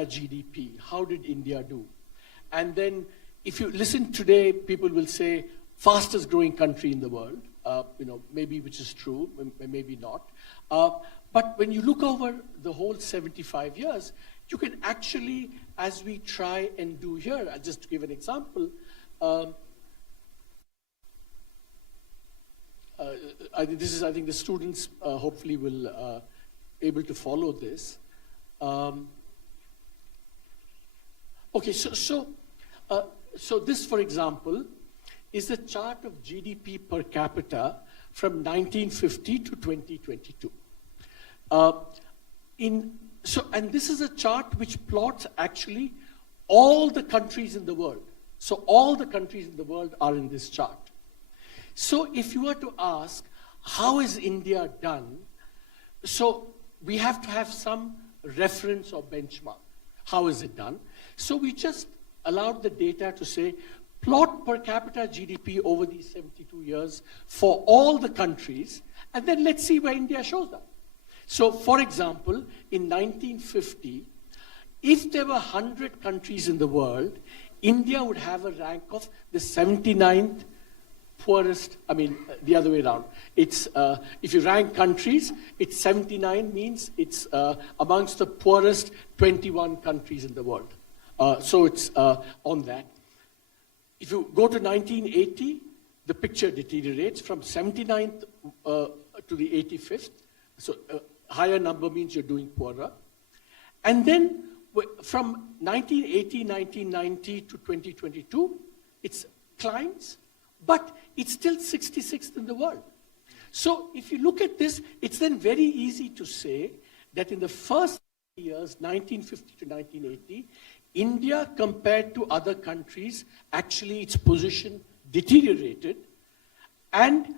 GDP, how did India do? And then if you listen today, people will say fastest growing country in the world, maybe which is true, maybe not. But when you look over the whole 75 years, you can actually, as we try and do here, just to give an example, I think the students hopefully will able to follow this. Okay, so this, for example, is the chart of GDP per capita from 1950 to 2022. And this is a chart which plots actually all the countries in the world. So all the countries in the world are in this chart. So if you were to ask, how is India done? So we have to have some reference or benchmark. How is it done? So we just allowed the data to say, plot per capita GDP over these 72 years for all the countries, and then let's see where India shows up. So for example, in 1950, if there were 100 countries in the world, India would have a rank of the 79th poorest, the other way around. It's, if you rank countries, it's 79 means it's amongst the poorest 21 countries in the world. So it's on that. If you go to 1980, the picture deteriorates from 79th to the 85th. So higher number means you're doing poorer. And then from 1980, 1990 to 2022, it climbs, but it's still 66th in the world. So if you look at this, it's then very easy to say that in the first years, 1950 to 1980, India compared to other countries, actually its position deteriorated. And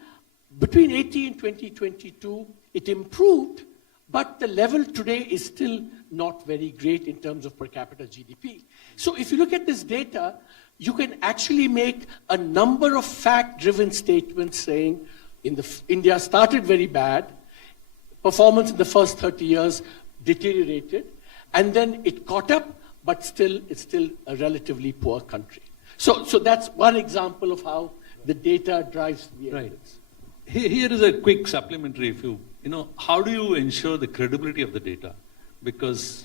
between 80 and 2022, it improved, but the level today is still not very great in terms of per capita GDP. So if you look at this data, you can actually make a number of fact-driven statements saying India started very bad, performance in the first 30 years deteriorated, and then it caught up, but it's still a relatively poor country. So that's one example of how the data drives the evidence. Right. Here is a quick supplementary. How do you ensure the credibility of the data? Because,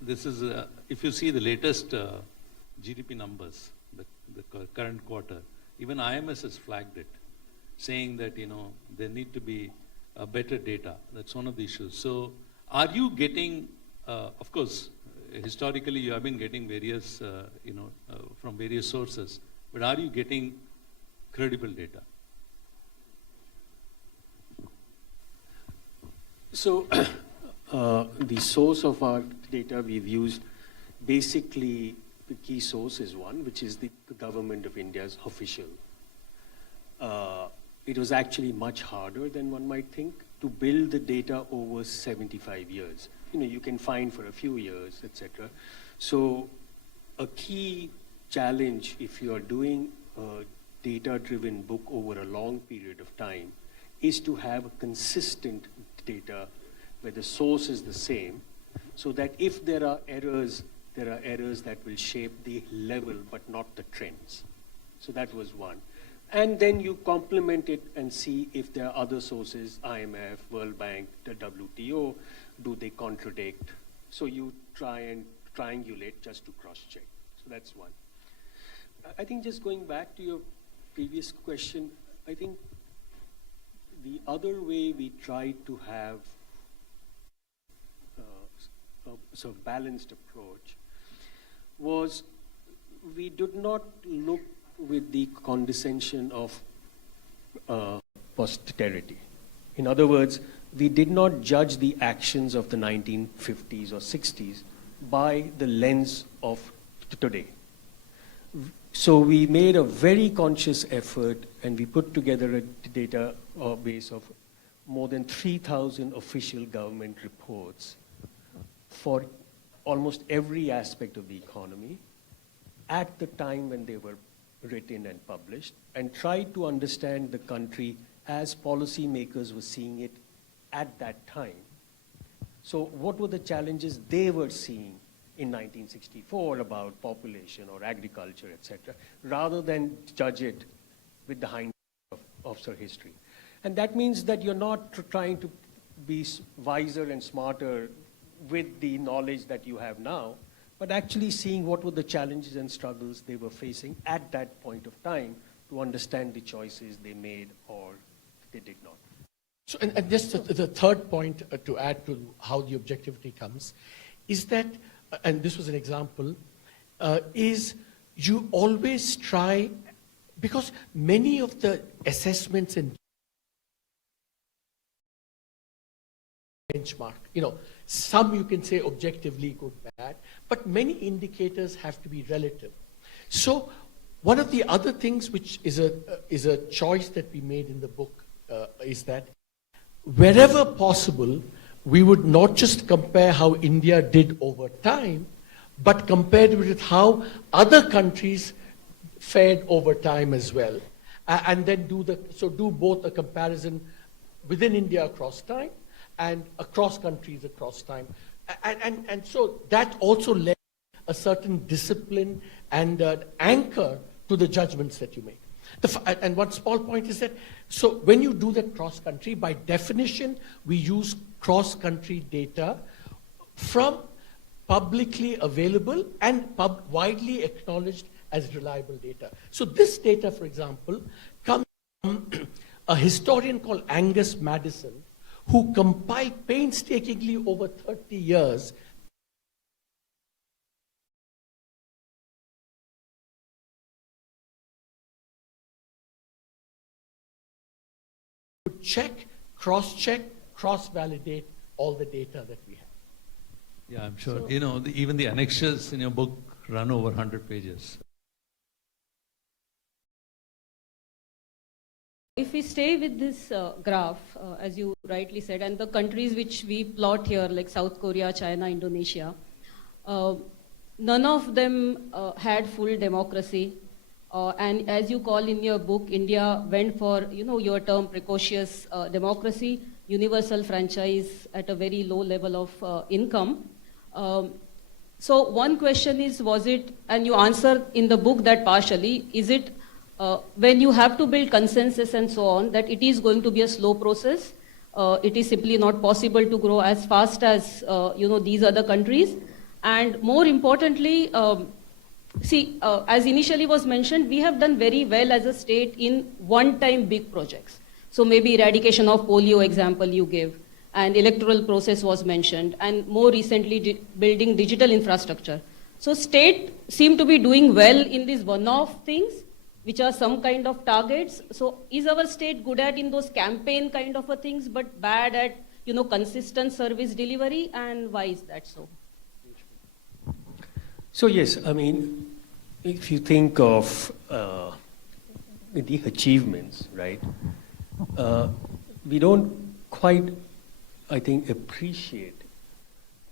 this is, if you see the latest GDP numbers, the current quarter, even IMS has flagged it, saying that, there need to be better data. That's one of the issues. So are you getting, of course, historically you have been getting various, from various sources, but are you getting credible data? So the source of our data we've used, basically the key source is one, which is the government of India's official. It was actually much harder than one might think to build the data over 75 years. You can find for a few years, etc. So a key challenge if you are doing a data-driven book over a long period of time is to have a consistent data where the source is the same, so that if there are errors that will shape the level but not the trends. So that was one. And then you complement it and see if there are other sources, IMF, World Bank, the WTO, do they contradict? So you try and triangulate just to cross-check. So that's one. I think just going back to your previous question, I think the other way we tried to have a sort of balanced approach was we did not look with the condescension of posterity. In other words, we did not judge the actions of the 1950s or 60s by the lens of today. So we made a very conscious effort and we put together a database of more than 3,000 official government reports for almost every aspect of the economy at the time when they were written and published, and tried to understand the country as policymakers were seeing it at that time. So what were the challenges they were seeing in 1964 about population or agriculture, etc., rather than judge it with the hindsight of history. And that means that you're not trying to be wiser and smarter with the knowledge that you have now, but actually seeing what were the challenges and struggles they were facing at that point of time to understand the choices they made or they did not. So, and just the third point to add to how the objectivity comes is that, and this was an example, is you always try, because many of the assessments and benchmark, some you can say objectively good, bad, but many indicators have to be relative. So one of the other things which is a choice that we made in the book is that wherever possible, we would not just compare how India did over time, but compare it with how other countries fared over time as well. And then do both a comparison within India across time and across countries across time. And so that also led a certain discipline and anchor to the judgments that you make. And one small point is that, so when you do that cross-country, by definition, we use cross-country data from publicly available and widely acknowledged as reliable data. So this data, for example, comes from a historian called Angus Maddison, who compiled painstakingly over 30 years to check, cross-check, cross-validate all the data that we have. Yeah, I'm sure. So, Even the annexures in your book run over 100 pages. If we stay with this graph, as you rightly said, and the countries which we plot here, like South Korea, China, Indonesia, none of them had full democracy. And as you call in your book, India went for, your term precocious democracy, universal franchise at a very low level of income. So one question is, was it, and you answer in the book that partially, is it when you have to build consensus and so on, that it is going to be a slow process? It is simply not possible to grow as fast as, these other countries. And more importantly, as initially was mentioned, we have done very well as a state in one-time big projects. So maybe eradication of polio example you gave, and electoral process was mentioned, and more recently building digital infrastructure. So state seem to be doing well in these one-off things, which are some kind of targets. So is our state good at in those campaign kind of things, but bad at, consistent service delivery? And why is that so? So yes, I mean, if you think of the achievements, right, we don't quite, I think, appreciate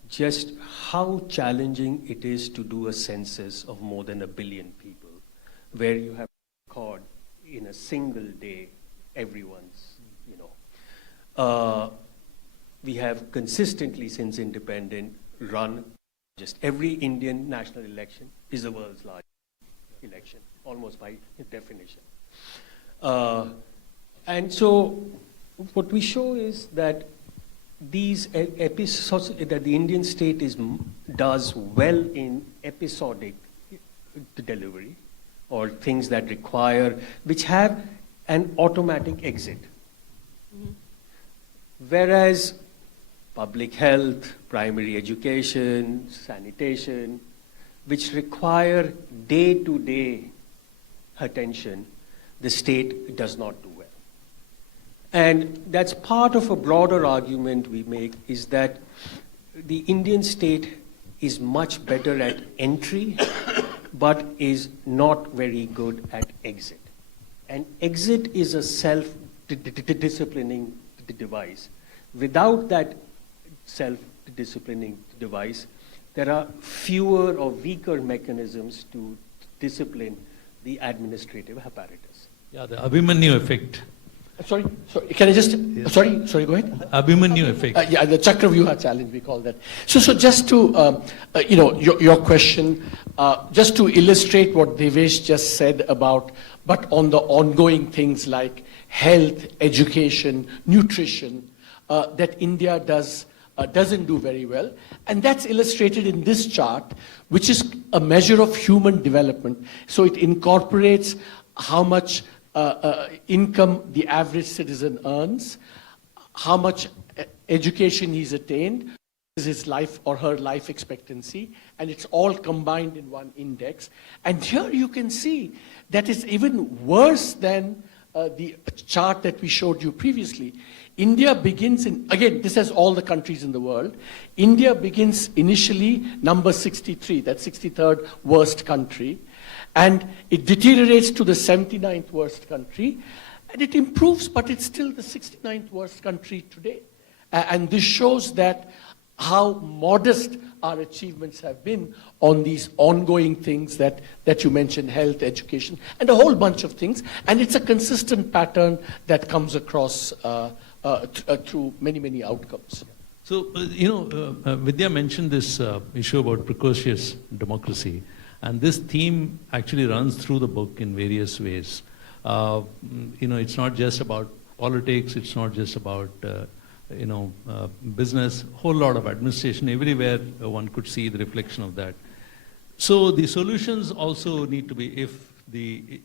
just how challenging it is to do a census of more than 1 billion people, where you have to record in a single day everyone's, we have consistently since independence run just every Indian national election is the world's largest election, almost by definition. And so what we show is that these episodes, that the Indian state does well in episodic delivery, or things that require, which have an automatic exit. Mm-hmm. Whereas public health, primary education, sanitation, which require day-to-day attention, the state does not do well. And that's part of a broader argument we make, is that the Indian state is much better at entry, but is not very good at exit. And exit is a self-disciplining device. Without that self-disciplining device, there are fewer or weaker mechanisms to discipline the administrative apparatus. Yeah, the Abhimanyu effect. Sorry, can I just, sorry, go ahead. Abhimanyu effect. Yeah, the Chakravyuha challenge, we call that. So just to, your question, just to illustrate what Devesh just said about, but on the ongoing things like health, education, nutrition, that India doesn't do very well. And that's illustrated in this chart, which is a measure of human development. So it incorporates how much income the average citizen earns, how much education he's attained, is his life or her life expectancy, and it's all combined in one index. And here you can see that it's even worse than the chart that we showed you previously. India begins in, again, this has all the countries in the world. India begins initially number 63, that's 63rd worst country. And it deteriorates to the 79th worst country. And it improves, but it's still the 69th worst country today. And this shows that how modest our achievements have been on these ongoing things that you mentioned, health, education, and a whole bunch of things. And it's a consistent pattern that comes across through many, many outcomes. So, Vidya mentioned this issue about precocious democracy. And this theme actually runs through the book in various ways. It's not just about politics, it's not just about business, whole lot of administration. Everywhere one could see the reflection of that. So the solutions also need to be, if the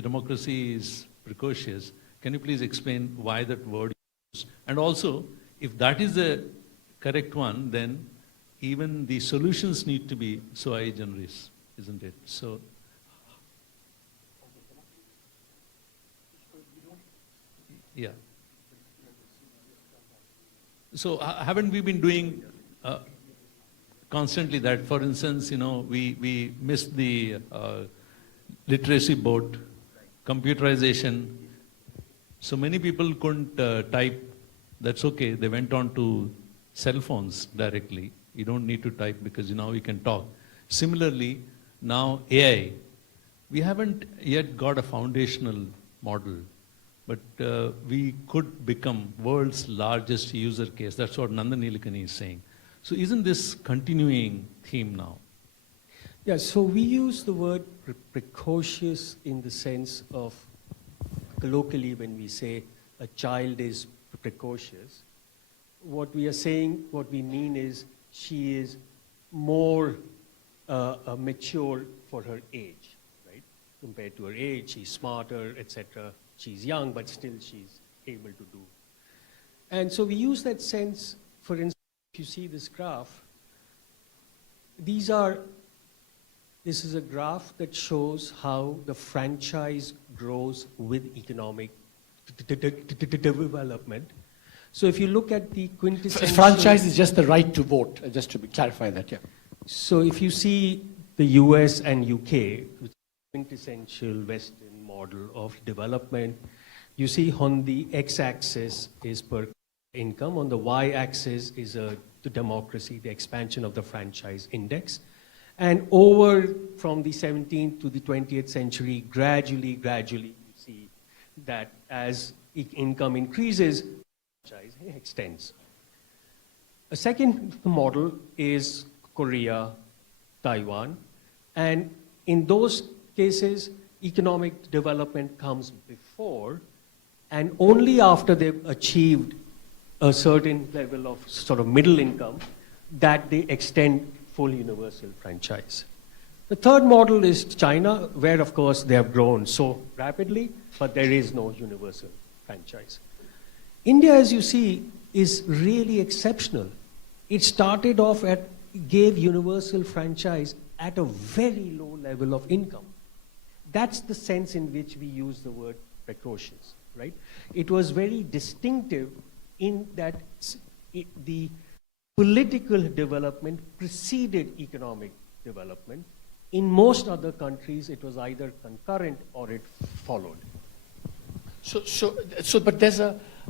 democracy is precocious, can you please explain why that word is used? And also, if that is the correct one, then even the solutions need to be sui generis, isn't it? So, yeah. So haven't we been doing constantly that? For instance, we missed the literacy boat, computerization. So many people couldn't type. That's okay. They went on to cell phones directly. You don't need to type because now you can talk. Similarly, now AI. We haven't yet got a foundational model, but we could become world's largest user case. That's what Nandan Nilekani is saying. So isn't this continuing theme now? Yeah, so we use the word precocious in the sense of colloquially when we say a child is precocious. What we are saying, what we mean is she is more mature for her age, right? Compared to her age, she's smarter, etc. She's young, but still she's able to do. And so we use that sense, for instance, if you see this graph, this is a graph that shows how the franchise grows with economic development. So if you look at the quintessential... Franchise is just the right to vote, just to clarify that, yeah. So if you see the US and UK, which is the quintessential Western model of development, you see on the x-axis is per income, on the y-axis is the democracy, the expansion of the franchise index. And over from the 17th to the 20th century, gradually, you see that as income increases, franchise extends. A second model is Korea, Taiwan, and in those cases, economic development comes before, and only after they've achieved a certain level of sort of middle income that they extend full universal franchise. The third model is China, where of course they have grown so rapidly, but there is no universal franchise. India, as you see, is really exceptional. It started off gave universal franchise at a very low level of income. That's the sense in which we use the word precocious, right? It was very distinctive in that the political development preceded economic development. In most other countries, it was either concurrent or it followed. But there's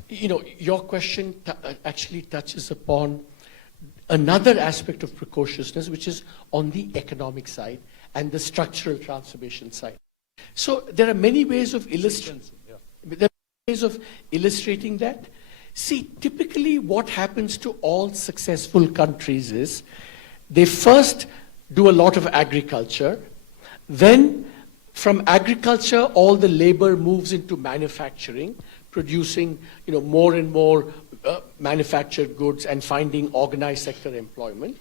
your question actually touches upon another aspect of precociousness, which is on the economic side and the structural transformation side. So there are many ways of illustrating. There are ways of illustrating that. See, typically what happens to all successful countries is they first do a lot of agriculture, then from agriculture all the labor moves into manufacturing, producing more and more manufactured goods and finding organized sector employment.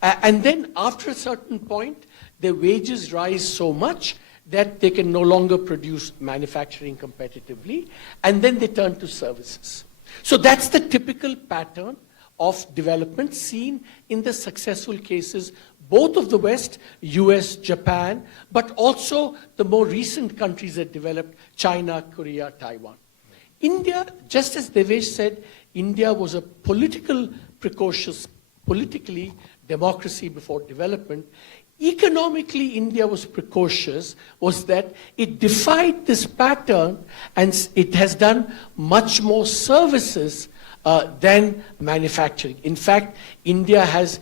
And then after a certain point, their wages rise so much that they can no longer produce manufacturing competitively, and then they turn to services. So that's the typical pattern of development seen in the successful cases, both of the West, US, Japan, but also the more recent countries that developed, China, Korea, Taiwan. India, just as Devesh said, India was a precocious, politically democracy before development. Economically, India was precocious, was that it defied this pattern and it has done much more services than manufacturing. In fact, India has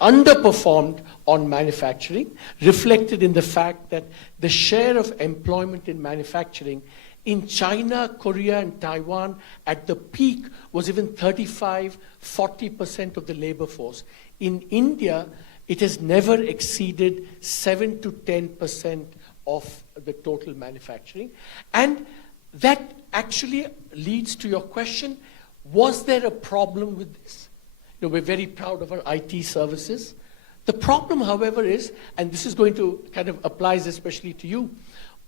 underperformed on manufacturing, reflected in the fact that the share of employment in manufacturing in China, Korea, and Taiwan at the peak was even 35–40% of the labor force. In India, it has never exceeded 7 to 10% of the total manufacturing. And that actually leads to your question, was there a problem with this? We're very proud of our IT services. The problem, however, is, and this is going to kind of applies especially to you,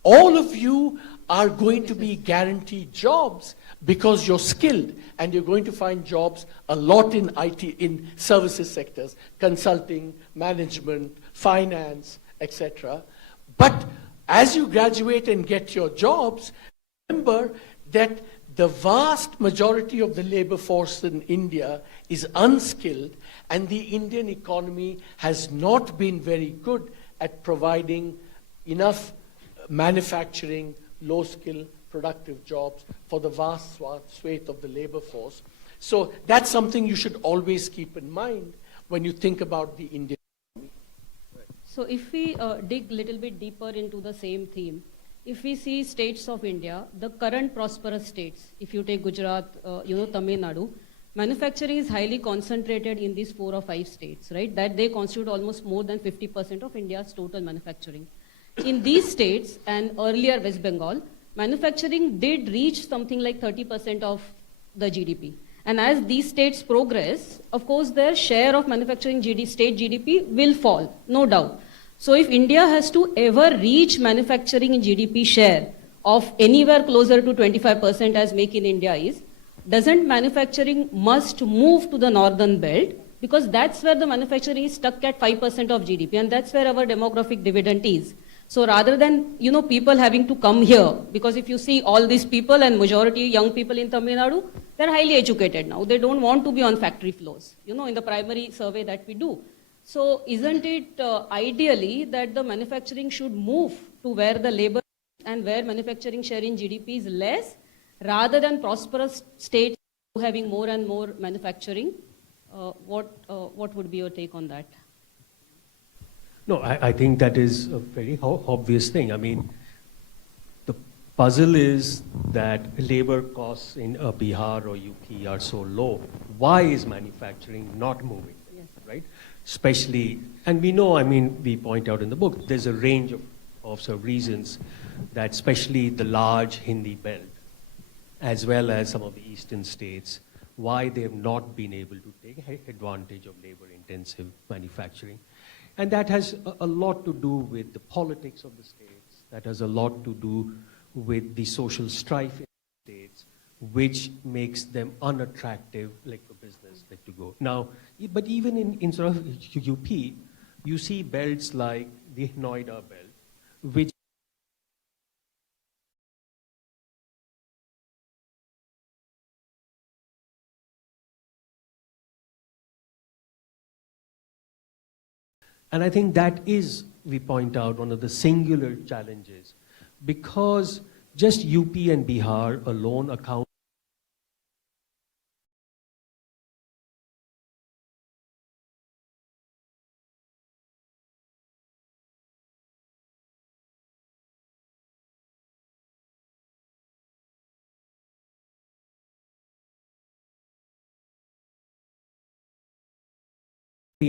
all of you are going to be guaranteed jobs because you're skilled and you're going to find jobs a lot in IT, in services sectors, consulting, management, finance, etc. But as you graduate and get your jobs, remember that the vast majority of the labor force in India is unskilled, and the Indian economy has not been very good at providing enough manufacturing, low-skill, productive jobs for the vast swathe of the labor force. So that's something you should always keep in mind when you think about the Indian economy. So if we dig a little bit deeper into the same theme, if we see states of India, the current prosperous states, if you take Gujarat, Tamil Nadu, manufacturing is highly concentrated in these 4 or 5 states, right? That they constitute almost more than 50% of India's total manufacturing. In these states and earlier West Bengal, manufacturing did reach something like 30% of the GDP. And as these states progress, of course, their share of manufacturing state GDP will fall, no doubt. So if India has to ever reach manufacturing in GDP share of anywhere closer to 25% as Make in India is, doesn't manufacturing must move to the northern belt? Because that's where the manufacturing is stuck at 5% of GDP, and that's where our demographic dividend is. So rather than, people having to come here, because if you see all these people and majority young people in Tamil Nadu, they're highly educated now. They don't want to be on factory floors, in the primary survey that we do. So isn't it ideally that the manufacturing should move to where the labor and where manufacturing share in GDP is less, rather than prosperous states having more and more manufacturing? What would be your take on that? No, I think that is a very obvious thing. I mean, the puzzle is that labor costs in Bihar or UP are so low. Why is manufacturing not moving? Yes. Right? Especially, and we know, we point out in the book, there's a range of reasons that especially the large Hindi belt, as well as some of the eastern states, why they have not been able to take advantage of labor-intensive manufacturing. And that has a lot to do with the politics of the states. That has a lot to do with the social strife in the states, which makes them unattractive, like for business, like to go. Now, but even in sort of UP, you see belts like the Noida belt, which and I think that is, we point out, one of the singular challenges, because just UP and Bihar alone account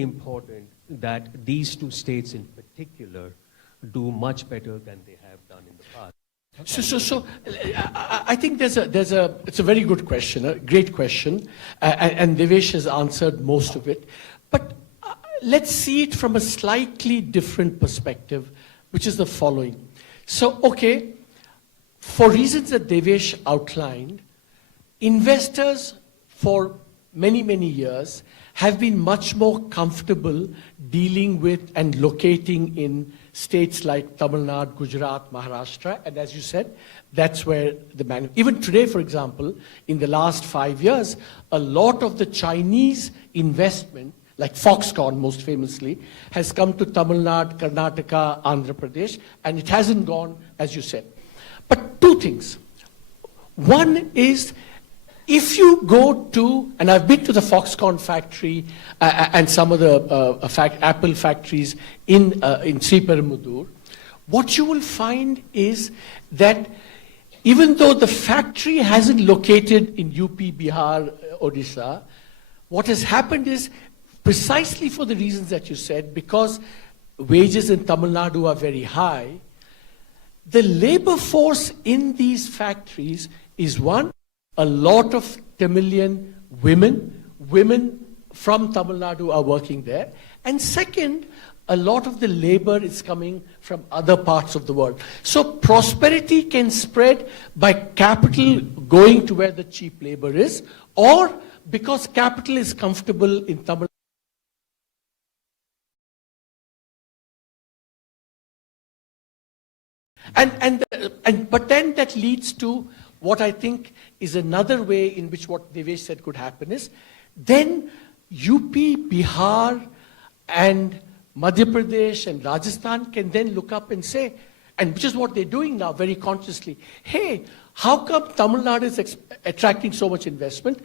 important that these two states in particular do much better than they have done in the past. I think it's a very good question, a great question, and Devesh has answered most of it. But let's see it from a slightly different perspective, which is the following. So, okay, for reasons that Devesh outlined, investors for many, many years have been much more comfortable dealing with and locating in states like Tamil Nadu, Gujarat, Maharashtra, and as you said, that's where even today, for example, in the last 5 years, a lot of the Chinese investment, like Foxconn most famously, has come to Tamil Nadu, Karnataka, Andhra Pradesh, and it hasn't gone, as you said. But two things. One is, if you go to, and I've been to the Foxconn factory and some of the Apple factories in Sriperumbudur, what you will find is that even though the factory hasn't located in UP, Bihar, Odisha, what has happened is precisely for the reasons that you said, because wages in Tamil Nadu are very high, the labor force in these factories is one, a lot of Tamilian women from Tamil Nadu are working there. And second, a lot of the labor is coming from other parts of the world. So prosperity can spread by capital going to where the cheap labor is, or because capital is comfortable in Tamil but then that leads to what I think is another way in which what Devesh said could happen is, then UP, Bihar, and Madhya Pradesh and Rajasthan can then look up and say, and which is what they're doing now very consciously, hey, how come Tamil Nadu is attracting so much investment?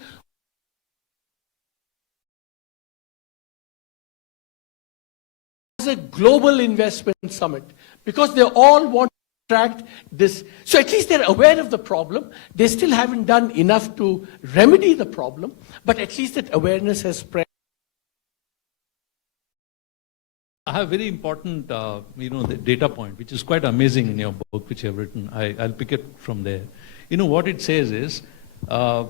As a global investment summit, because they all want attract this. So at least they're aware of the problem. They still haven't done enough to remedy the problem, but at least that awareness has spread. I have a very important, the data point, which is quite amazing in your book, which you have written. I'll pick it from there. You know, what it says is, 1/3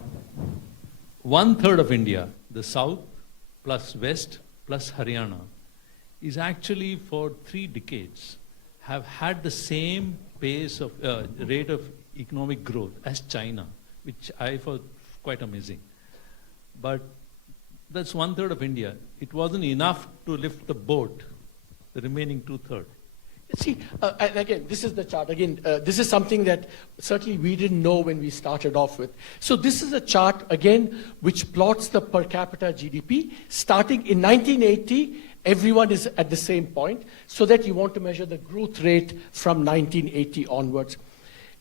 of India, the south plus west plus Haryana, is actually for 3 decades have had the same pace of rate of economic growth as China, which I found quite amazing. But that's 1/3 of India. It wasn't enough to lift the boat, the remaining 2/3. See, and again, this is the chart. Again, this is something that certainly we didn't know when we started off with. So this is a chart, again, which plots the per capita GDP. Starting in 1980, everyone is at the same point, so that you want to measure the growth rate from 1980 onwards.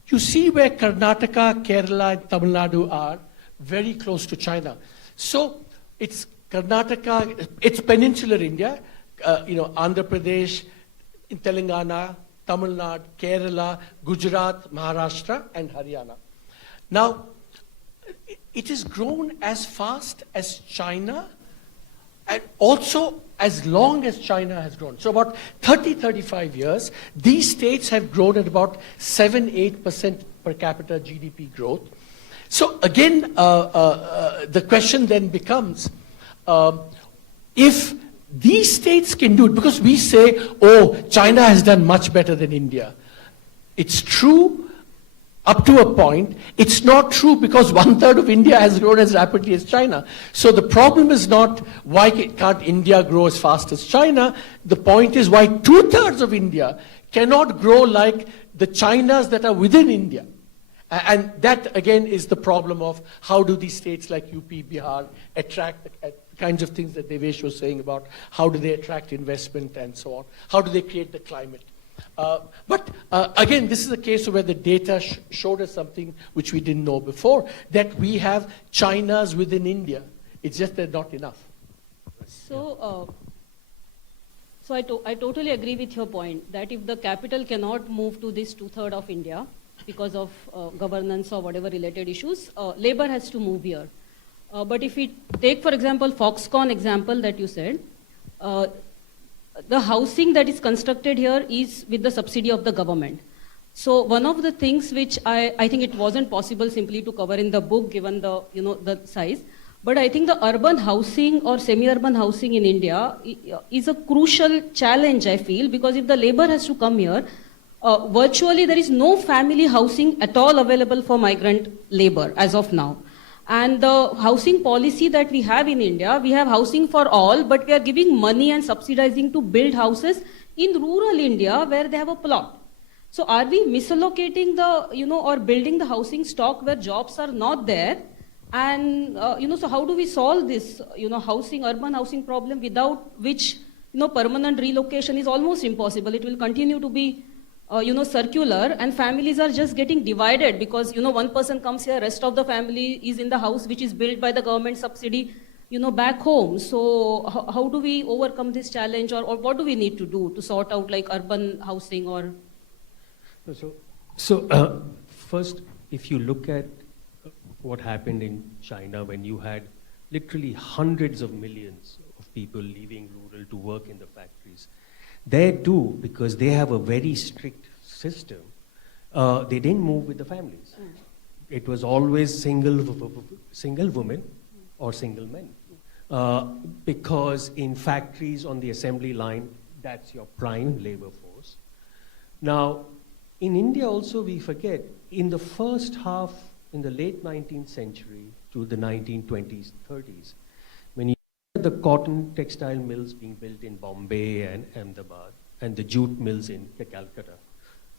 You see where Karnataka, Kerala, and Tamil Nadu are very close to China. So it's Karnataka, it's peninsular India, Andhra Pradesh, in Telangana, Tamil Nadu, Kerala, Gujarat, Maharashtra, and Haryana. Now, it has grown as fast as China, and also as long as China has grown. So about 35 years, these states have grown at about 7-8% per capita GDP growth. So again, the question then becomes, if these states can do it, because we say, oh, China has done much better than India. It's true up to a point. It's not true because 1/3 of India has grown as rapidly as China. So the problem is not why can't India grow as fast as China. The point is why 2/3 of India cannot grow like the Chinas that are within India. And that, again, is the problem of how do these states like UP, Bihar attract the kinds of things that Devesh was saying about how do they attract investment and so on. How do they create the climate? But again, this is a case where the data showed us something which we didn't know before, that we have Chinas within India. It's just they're not enough. So, I totally agree with your point that if the capital cannot move to this 2/3 of India because of governance or whatever related issues, labor has to move here. But if we take, for example, Foxconn example that you said, uh, the housing that is constructed here is with the subsidy of the government. So one of the things which I think it wasn't possible simply to cover in the book given the, the size, but I think the urban housing or semi-urban housing in India is a crucial challenge, I feel, because if the labor has to come here, virtually there is no family housing at all available for migrant labor as of now. And the housing policy that we have in India, we have housing for all, but we are giving money and subsidizing to build houses in rural India where they have a plot. So are we misallocating the, or building the housing stock where jobs are not there? And, so how do we solve this, urban housing problem without which, permanent relocation is almost impossible. It will continue to be, circular, and families are just getting divided because, one person comes here, rest of the family is in the house which is built by the government subsidy, back home. So how do we overcome this challenge, or what do we need to do to sort out like urban housing or... So first, if you look at what happened in China when you had literally hundreds of millions of people leaving rural to work in the factories, there too, because they have a very strict system, they didn't move with the families. It was always single women or single men. Because in factories on the assembly line, that's your prime labor force. Now, in India also we forget, in the first half, in the late 19th century to the 1920s, 30s, when you look at the cotton textile mills being built in Bombay and Ahmedabad and the jute mills in Calcutta,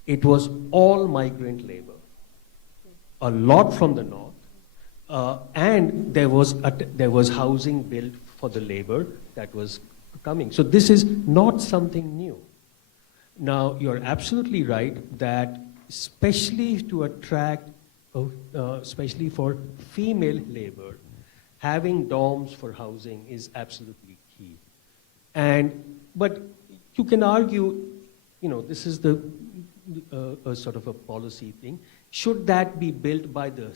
it was all migrant labor. A lot from the north, and there was housing built for the labor that was coming. So this is not something new. Now, you're absolutely right that especially to attract, especially for female labor, having dorms for housing is absolutely key. But you can argue, this is the sort of a policy thing. Should that be built by the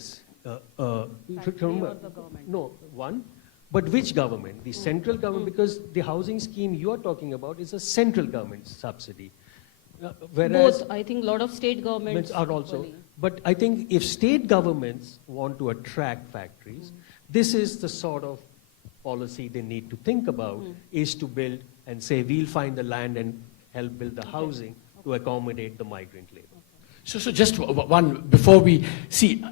government? No, one. But which government? The central government, because the housing scheme you are talking about is a central government subsidy. Whereas both, I think a lot of state governments are also. equally. But I think if state governments want to attract factories, this is the sort of policy they need to think about, is to build and say, we'll find the land and help build the housing to accommodate the migrant labor. So just one, before we see,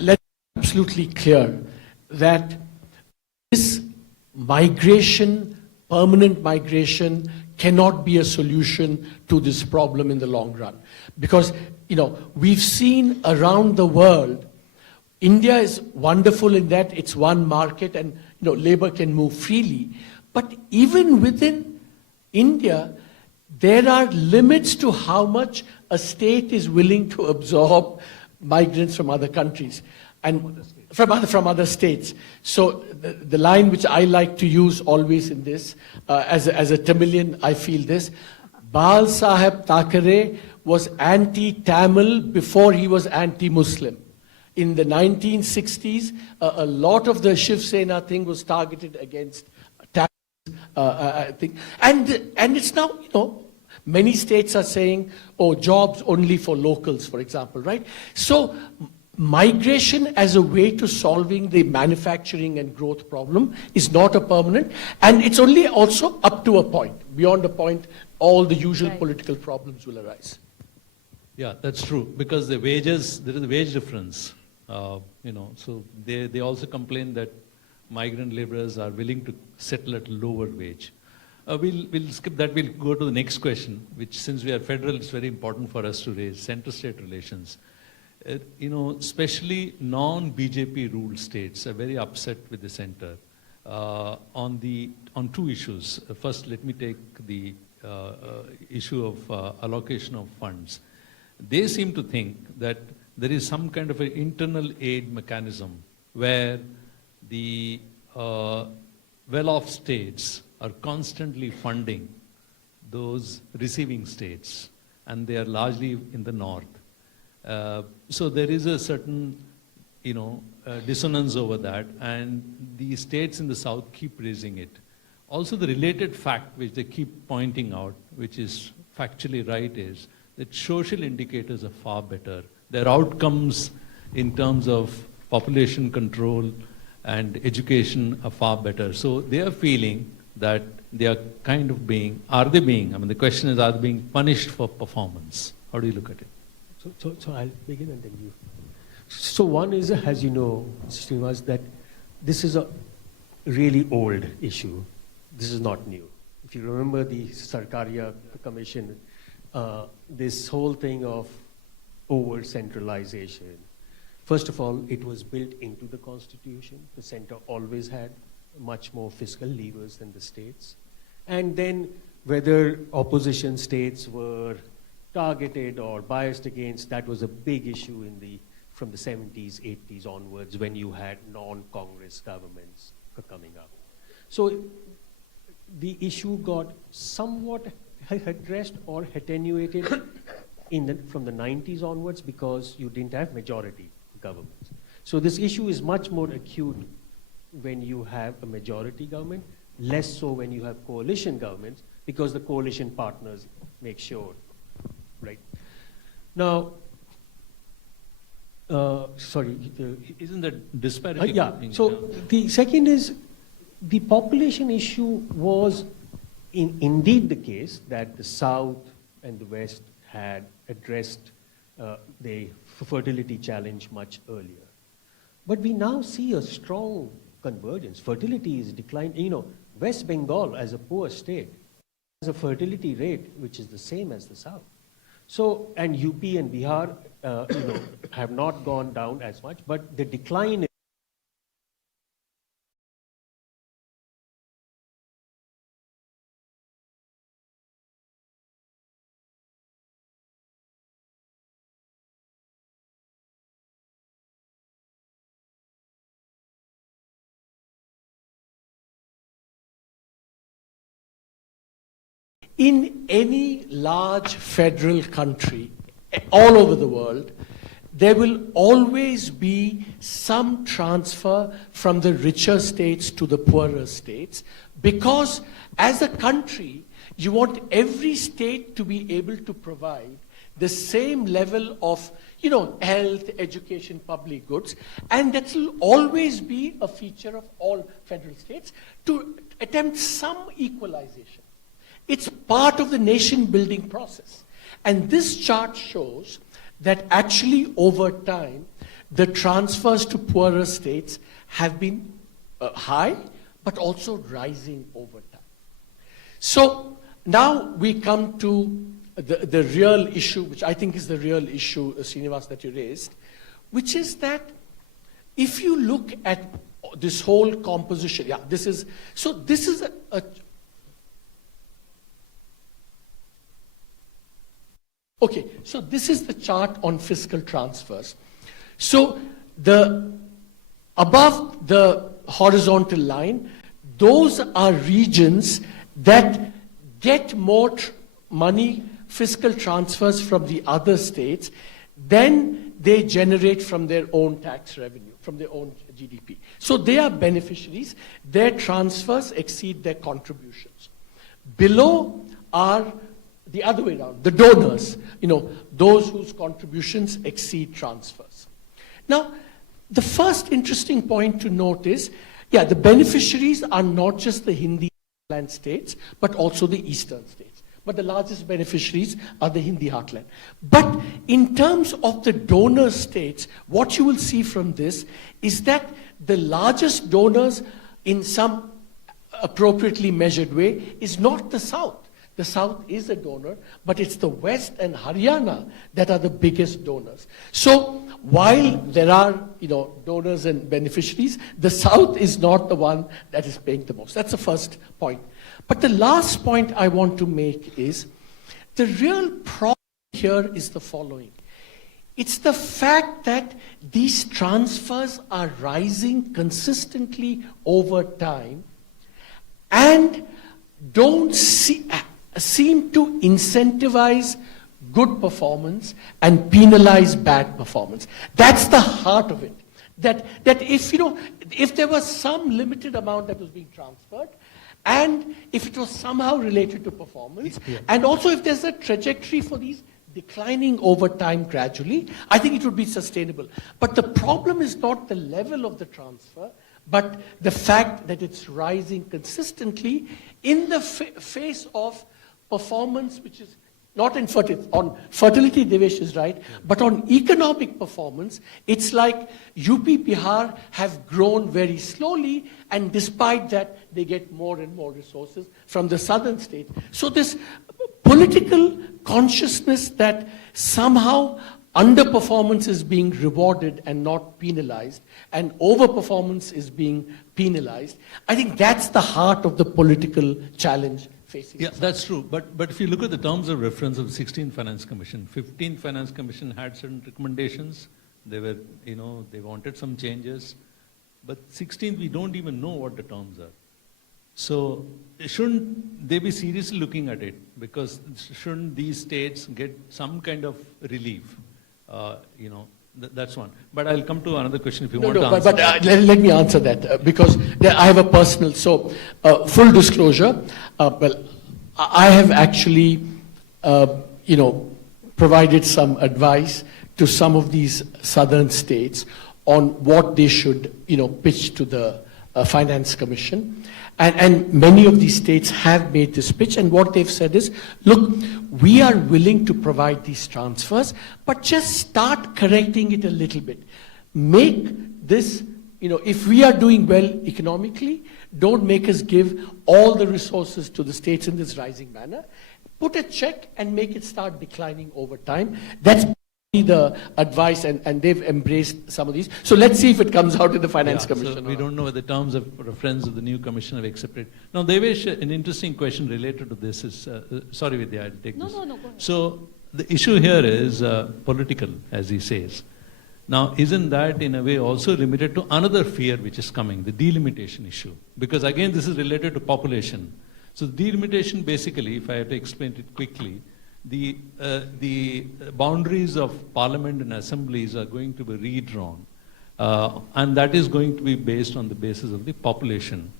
let's be absolutely clear that this migration, permanent migration, cannot be a solution to this problem in the long run. Because, we've seen around the world, India is wonderful in that it's one market and, labor can move freely. But even within India, there are limits to how much a state is willing to absorb migrants from other countries and from other states. So the line which I like to use always in this, as a Tamilian, I feel this: Bal Saheb Thackeray was anti-Tamil before he was anti-Muslim. In the 1960s, a lot of the Shiv Sena thing was targeted against Tamils, I think. And it's now, many states are saying, jobs only for locals, for example, right? So migration as a way to solving the manufacturing and growth problem is not a permanent, and it's only also up to a point. Beyond a point, all the usual political problems will arise. Yeah, that's true, because there is a wage difference. So they also complain that migrant laborers are willing to settle at a lower wage. We'll skip that. We'll go to the next question, which, since we are federal, it's very important for us to raise center-state relations. Especially non-BJP ruled states are very upset with the center on two issues. First, let me take the issue of allocation of funds. They seem to think that there is some kind of an internal aid mechanism where the well-off states are constantly funding those receiving states, and they are largely in the north. So there is a certain, dissonance over that, and the states in the south keep raising it. Also the related fact which they keep pointing out, which is factually right, is that social indicators are far better. Their outcomes in terms of population control and education are far better. So they are feeling that they are kind of being, are they being, I mean the question is, are they being punished for performance? How do you look at it? So I'll begin and then you. So one is, as you know, Srinivas, that this is a really old issue. This is not new. If you remember the Sarkaria Commission, this whole thing of over-centralization, first of all, it was built into the Constitution. The center always had much more fiscal levers than the states. And then whether opposition states were targeted or biased against, that was a big issue from the 70s, 80s onwards when you had non-Congress governments coming up. So the issue got somewhat addressed or attenuated from the 90s onwards because you didn't have majority governments. So this issue is much more acute when you have a majority government, less so when you have coalition governments, because the coalition partners make sure, right? Now, sorry. Isn't that disparity? Yeah, so the second is the population issue was indeed the case that the South and the West had addressed the fertility challenge much earlier. But we now see a strong convergence. Fertility is declining. You know, West Bengal as a poor state has a fertility rate which is the same as the South. So, and UP and Bihar, have not gone down as much, but the decline is in any large federal country all over the world, there will always be some transfer from the richer states to the poorer states, because as a country, you want every state to be able to provide the same level of, health, education, public goods, and that will always be a feature of all federal states to attempt some equalization. It's part of the nation building process. And this chart shows that actually over time, the transfers to poorer states have been high, but also rising over time. So now we come to the real issue, which I think is the real issue, Srinivas, that you raised, which is that if you look at this whole composition, this is a okay, so this is the chart on fiscal transfers. So above the horizontal line, those are regions that get more money, fiscal transfers from the other states, than they generate from their own tax revenue, from their own GDP. So they are beneficiaries. Their transfers exceed their contributions. Below are the other way around, the donors, those whose contributions exceed transfers. Now, the first interesting point to note is, the beneficiaries are not just the Hindi heartland states, but also the eastern states. But the largest beneficiaries are the Hindi heartland. But in terms of the donor states, what you will see from this is that the largest donors in some appropriately measured way is not the South. The South is a donor, but it's the West and Haryana that are the biggest donors. So while there are, donors and beneficiaries, the South is not the one that is paying the most. That's the first point. But the last point I want to make is, the real problem here is the following. It's the fact that these transfers are rising consistently over time and don't seem to incentivize good performance and penalize bad performance. That's the heart of it. That if there was some limited amount that was being transferred, and if it was somehow related to performance, and also if there's a trajectory for these declining over time gradually, I think it would be sustainable. But the problem is not the level of the transfer, but the fact that it's rising consistently in the face of performance which is not in fertility. On fertility, Devesh is right, but on economic performance, it's like UP, Bihar have grown very slowly, and despite that, they get more and more resources from the southern states. So this political consciousness that somehow underperformance is being rewarded and not penalized, and overperformance is being penalized, I think that's the heart of the political challenge. Yeah, that's true. But if you look at the terms of reference of the 16th Finance Commission, 15th Finance Commission had certain recommendations. They were, they wanted some changes. But 16th, we don't even know what the terms are. So shouldn't they be seriously looking at it? Because shouldn't these states get some kind of relief? That's one. But I'll come to another question if you want to answer. But let me answer that because I have a personal. So, full disclosure. Well, I have actually, provided some advice to some of these southern states on what they should, pitch to the Finance Commission. And many of these states have made this pitch, and what they've said is, look, we are willing to provide these transfers, but just start correcting it a little bit. Make this, if we are doing well economically, don't make us give all the resources to the states in this rising manner. Put a check and make it start declining over time. That's the advice, and they've embraced some of these. So let's see if it comes out in the Finance Commission. So we don't know whether the terms of reference of the new commission have accepted. Now, Devesh, an interesting question related to this is, sorry Vidya, I'll take this. No, go ahead. So the issue here is political, as he says. Now, isn't that in a way also limited to another fear which is coming, the delimitation issue? Because again, this is related to population. So the delimitation basically, if I have to explain it quickly, the boundaries of parliament and assemblies are going to be redrawn, and that is going to be based on the basis of the population.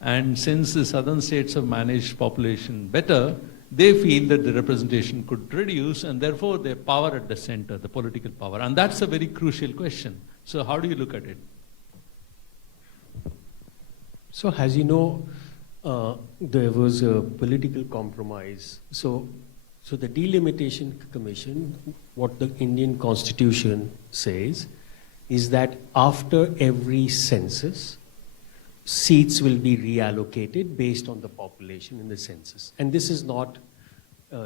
And since the southern states have managed population better, they feel that the representation could reduce, and therefore their power at the center, the political power. And that's a very crucial question. So how do you look at it? So as you know, there was a political compromise. So the Delimitation Commission, what the Indian Constitution says, is that after every census, seats will be reallocated based on the population in the census. And this is not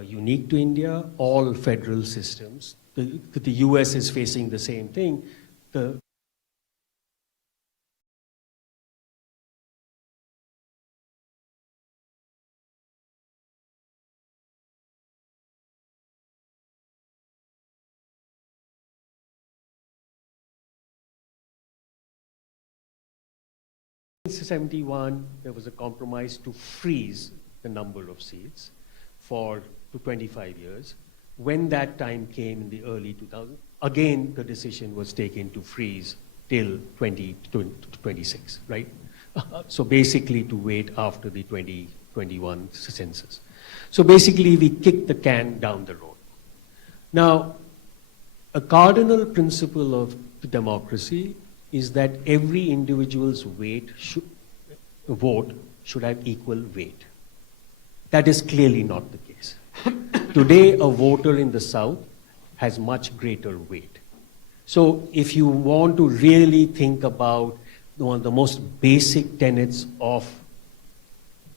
unique to India. All federal systems, the US is facing the same thing. The In 1971, there was a compromise to freeze the number of seats to 25 years. When that time came in the early 2000s, again the decision was taken to freeze till 2026, right? So basically to wait after the 2021 census. So basically we kicked the can down the road. Now, a cardinal principle of the democracy is that every individual's vote should have equal weight. That is clearly not the case. Today, a voter in the South has much greater weight. So if you want to really think about one of the most basic tenets of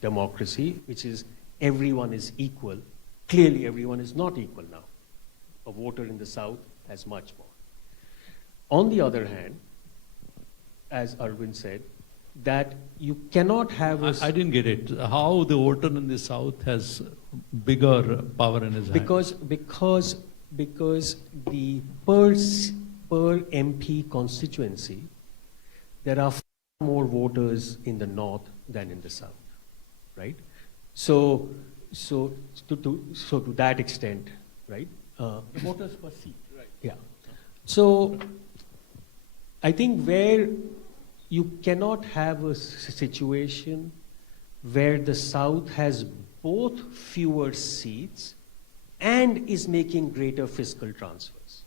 democracy, which is everyone is equal, clearly everyone is not equal now. A voter in the South has much more. On the other hand, as Arvind said, that you cannot have I didn't get it. How the voter in the South has bigger power in his hand? Because the per MP constituency, there are far more voters in the North than in the South, right? So to that extent, right? Voters per seat, right? Yeah. So I think where you cannot have a situation where the South has both fewer seats and is making greater fiscal transfers.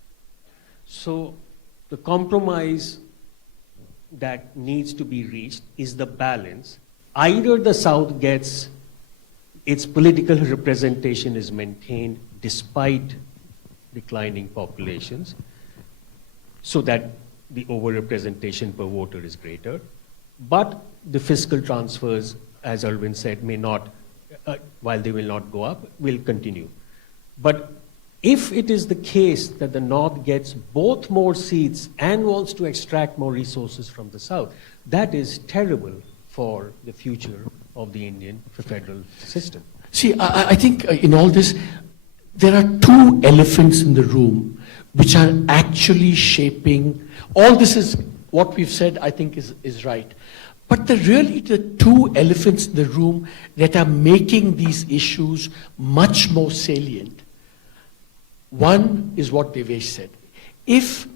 So the compromise that needs to be reached is the balance. Either the South gets its political representation is maintained despite declining populations, so that the overrepresentation per voter is greater, but the fiscal transfers, as Arvind said, may not, while they will not go up, will continue. But if it is the case that the North gets both more seats and wants to extract more resources from the South, that is terrible for the future of the Indian federal system. See, I think in all this, there are two elephants in the room which are actually shaping, all this is what we've said, I think is right. But the two elephants in the room that are making these issues much more salient. One is what Devesh said. If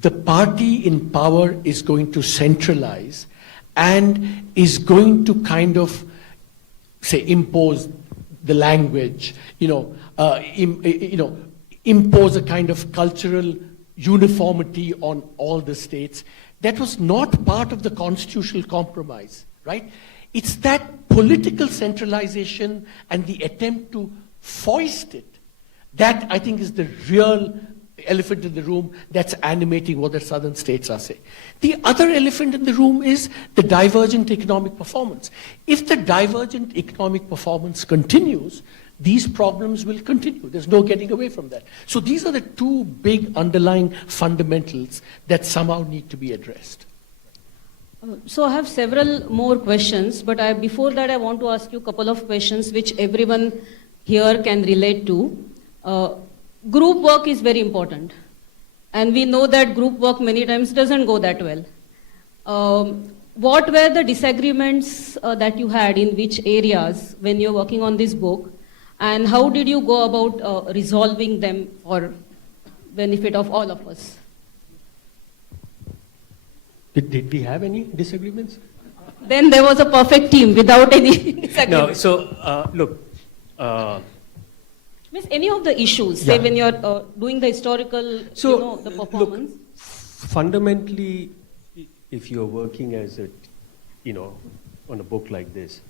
the party in power is going to centralize and is going to kind of, say, impose the language, impose a kind of cultural uniformity on all the states, that was not part of the constitutional compromise, right? It's that political centralization and the attempt to foist it that I think is the real elephant in the room that's animating what the southern states are saying. The other elephant in the room is the divergent economic performance. If the divergent economic performance continues, these problems will continue. There's no getting away from that. So these are the two big underlying fundamentals that somehow need to be addressed. So I have several more questions, but before that I want to ask you a couple of questions which everyone here can relate to. Group work is very important, and we know that group work many times doesn't go that well. What were the disagreements that you had in which areas when you're working on this book, and how did you go about resolving them for benefit of all of us? Did we have any disagreements? Then there was a perfect team without any disagreement. No, so look. Means any of the issues, say when you're doing the historical, the performance? Look, fundamentally, if you're working as a, on a book like this,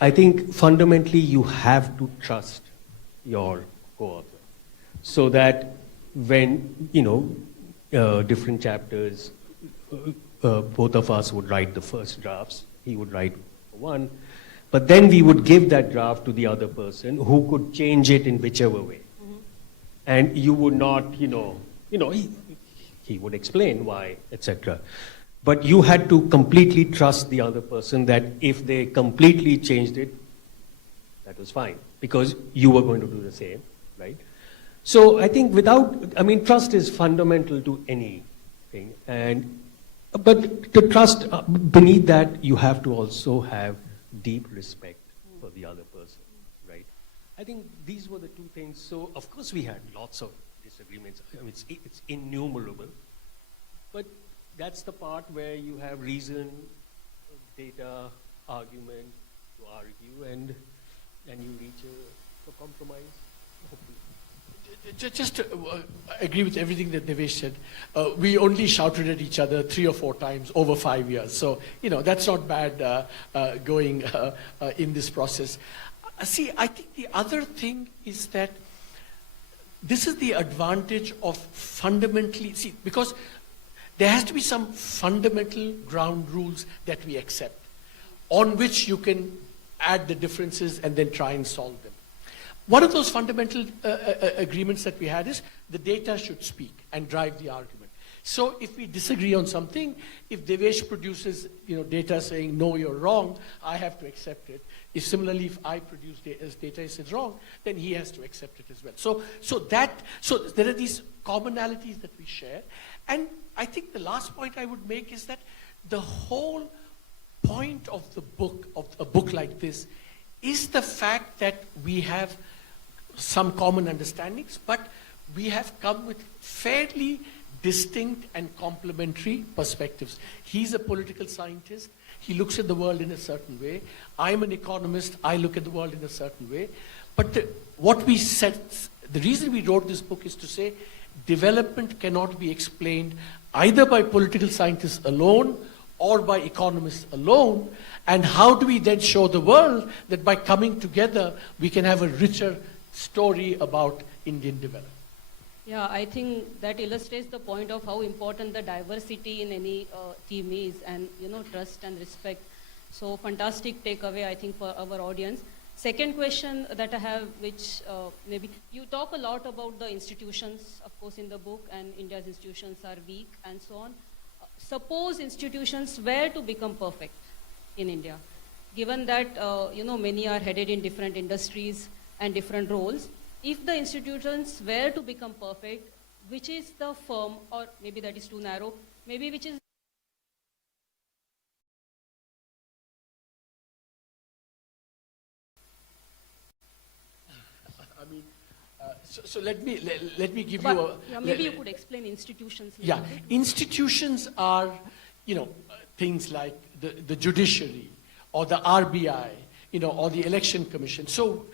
I think fundamentally you have to trust your co-author. So that when, different chapters, both of us would write the first drafts, he would write one, but then we would give that draft to the other person who could change it in whichever way. Mm-hmm. And you would not, he would explain why, etc. But you had to completely trust the other person that if they completely changed it, that was fine, because you were going to do the same, right? So I think trust is fundamental to anything. But the trust, beneath that, you have to also have deep respect for the other person, right? I think these were the two things. So, of course, we had lots of disagreements. It's innumerable. But that's the part where you have reason, data, argument to argue, and you reach a compromise, hopefully. Just to agree with everything that Devesh said, we only shouted at each other 3 or 4 times over 5 years. So, that's not bad going in this process. See, I think the other thing is that this is the advantage of fundamentally, because there has to be some fundamental ground rules that we accept, on which you can add the differences and then try and solve them. One of those fundamental agreements that we had is the data should speak and drive the argument. So if we disagree on something, if Devesh produces data saying, no, you're wrong, I have to accept it. If similarly, if I produce data says wrong, then he has to accept it as well. So there are these commonalities that we share. And I think the last point I would make is that the whole point of the book, of a book like this, is the fact that we have some common understandings, but we have come with fairly distinct and complementary perspectives. He's a political scientist. he looks at the world in a certain way. I'm an economist, I look at the world in a certain way. But what we said, the reason we wrote this book is to say development cannot be explained either by political scientists alone or by economists alone. And how do we then show the world that by coming together, we can have a richer story about Indian development? Yeah, I think that illustrates the point of how important the diversity in any team is, and trust and respect. So fantastic takeaway, I think, for our audience. Second question that I have, which maybe you talk a lot about the institutions, of course, in the book, and India's institutions are weak and so on. Suppose institutions were to become perfect in India, given that many are headed in different industries and different roles. If the institutions were to become perfect, which is the firm, or maybe that is too narrow, maybe which is So let me give but, you a... yeah, maybe you could explain institutions. Yeah, institutions are, things like the judiciary or the RBI, or the election commission. So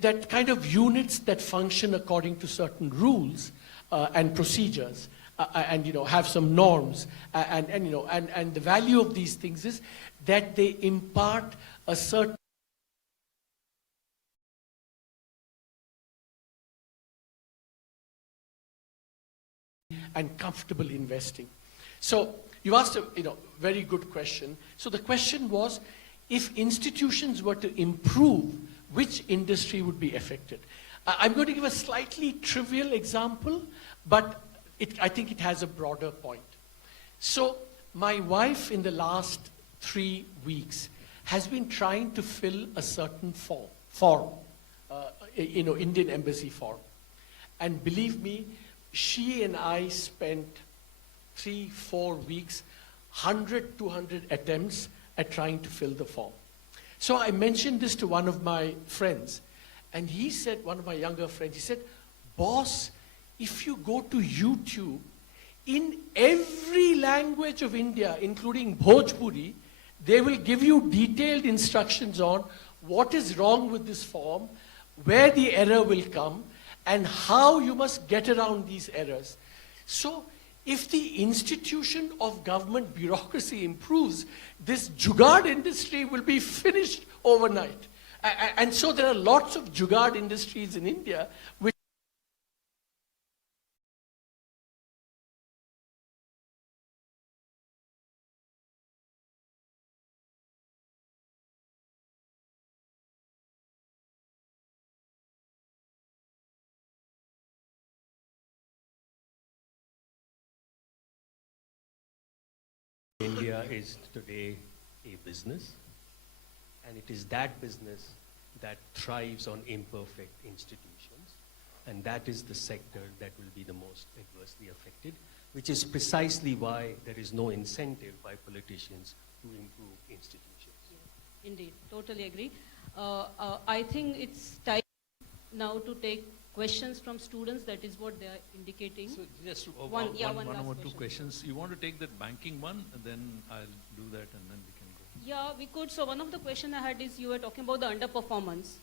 that kind of units that function according to certain rules and procedures and, have some norms and the value of these things is that they impart a certain and comfortable investing. So you asked a very good question. So the question was, if institutions were to improve, which industry would be affected? I'm going to give a slightly trivial example, but I think it has a broader point. So my wife in the last 3 weeks has been trying to fill a certain form, Indian embassy form. And believe me, she and I spent 3-4 weeks, 100, 200 attempts at trying to fill the form. So I mentioned this to one of my friends, and he said, one of my younger friends, he said, boss, if you go to YouTube, in every language of India, including Bhojpuri, they will give you detailed instructions on what is wrong with this form, where the error will come, and how you must get around these errors. So if the institution of government bureaucracy improves, this jugard industry will be finished overnight. And so there are lots of jugard industries in India which India is today a business, and it is that business that thrives on imperfect institutions, and that is the sector that will be the most adversely affected, which is precisely why there is no incentive by politicians to improve institutions. Yeah, indeed, totally agree. I think it's time now to take questions from students. That is what they are indicating. So just one or last two questions. You want to take that banking one, and then I'll do that, and then we can go. Yeah, we could. So one of the questions I had is, you were talking about the underperformance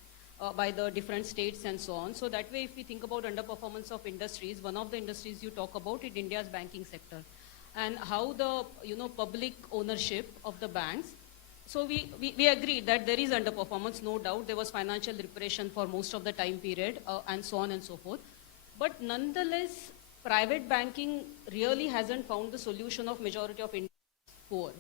by the different states and so on. So that way, if we think about underperformance of industries, one of the industries you talk about is India's banking sector, and how the public ownership of the banks. So we agree that there is underperformance, no doubt. There was financial repression for most of the time period and so on and so forth. But nonetheless, private banking really hasn't found the solution of majority of Indians poor.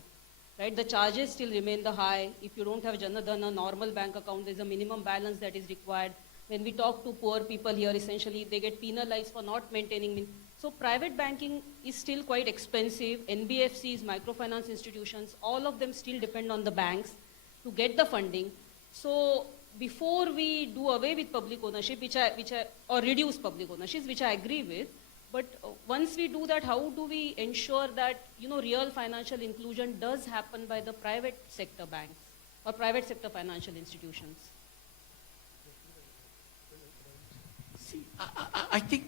Right? The charges still remain the high. If you don't have done a normal bank account, there's a minimum balance that is required. When we talk to poor people here, essentially, they get penalized for not maintaining. So private banking is still quite expensive. NBFCs, microfinance institutions, all of them still depend on the banks to get the funding. So before we do away with public ownership, or reduce public ownership, which I agree with, but once we do that, how do we ensure that real financial inclusion does happen by the private sector banks or private sector financial institutions? See, I think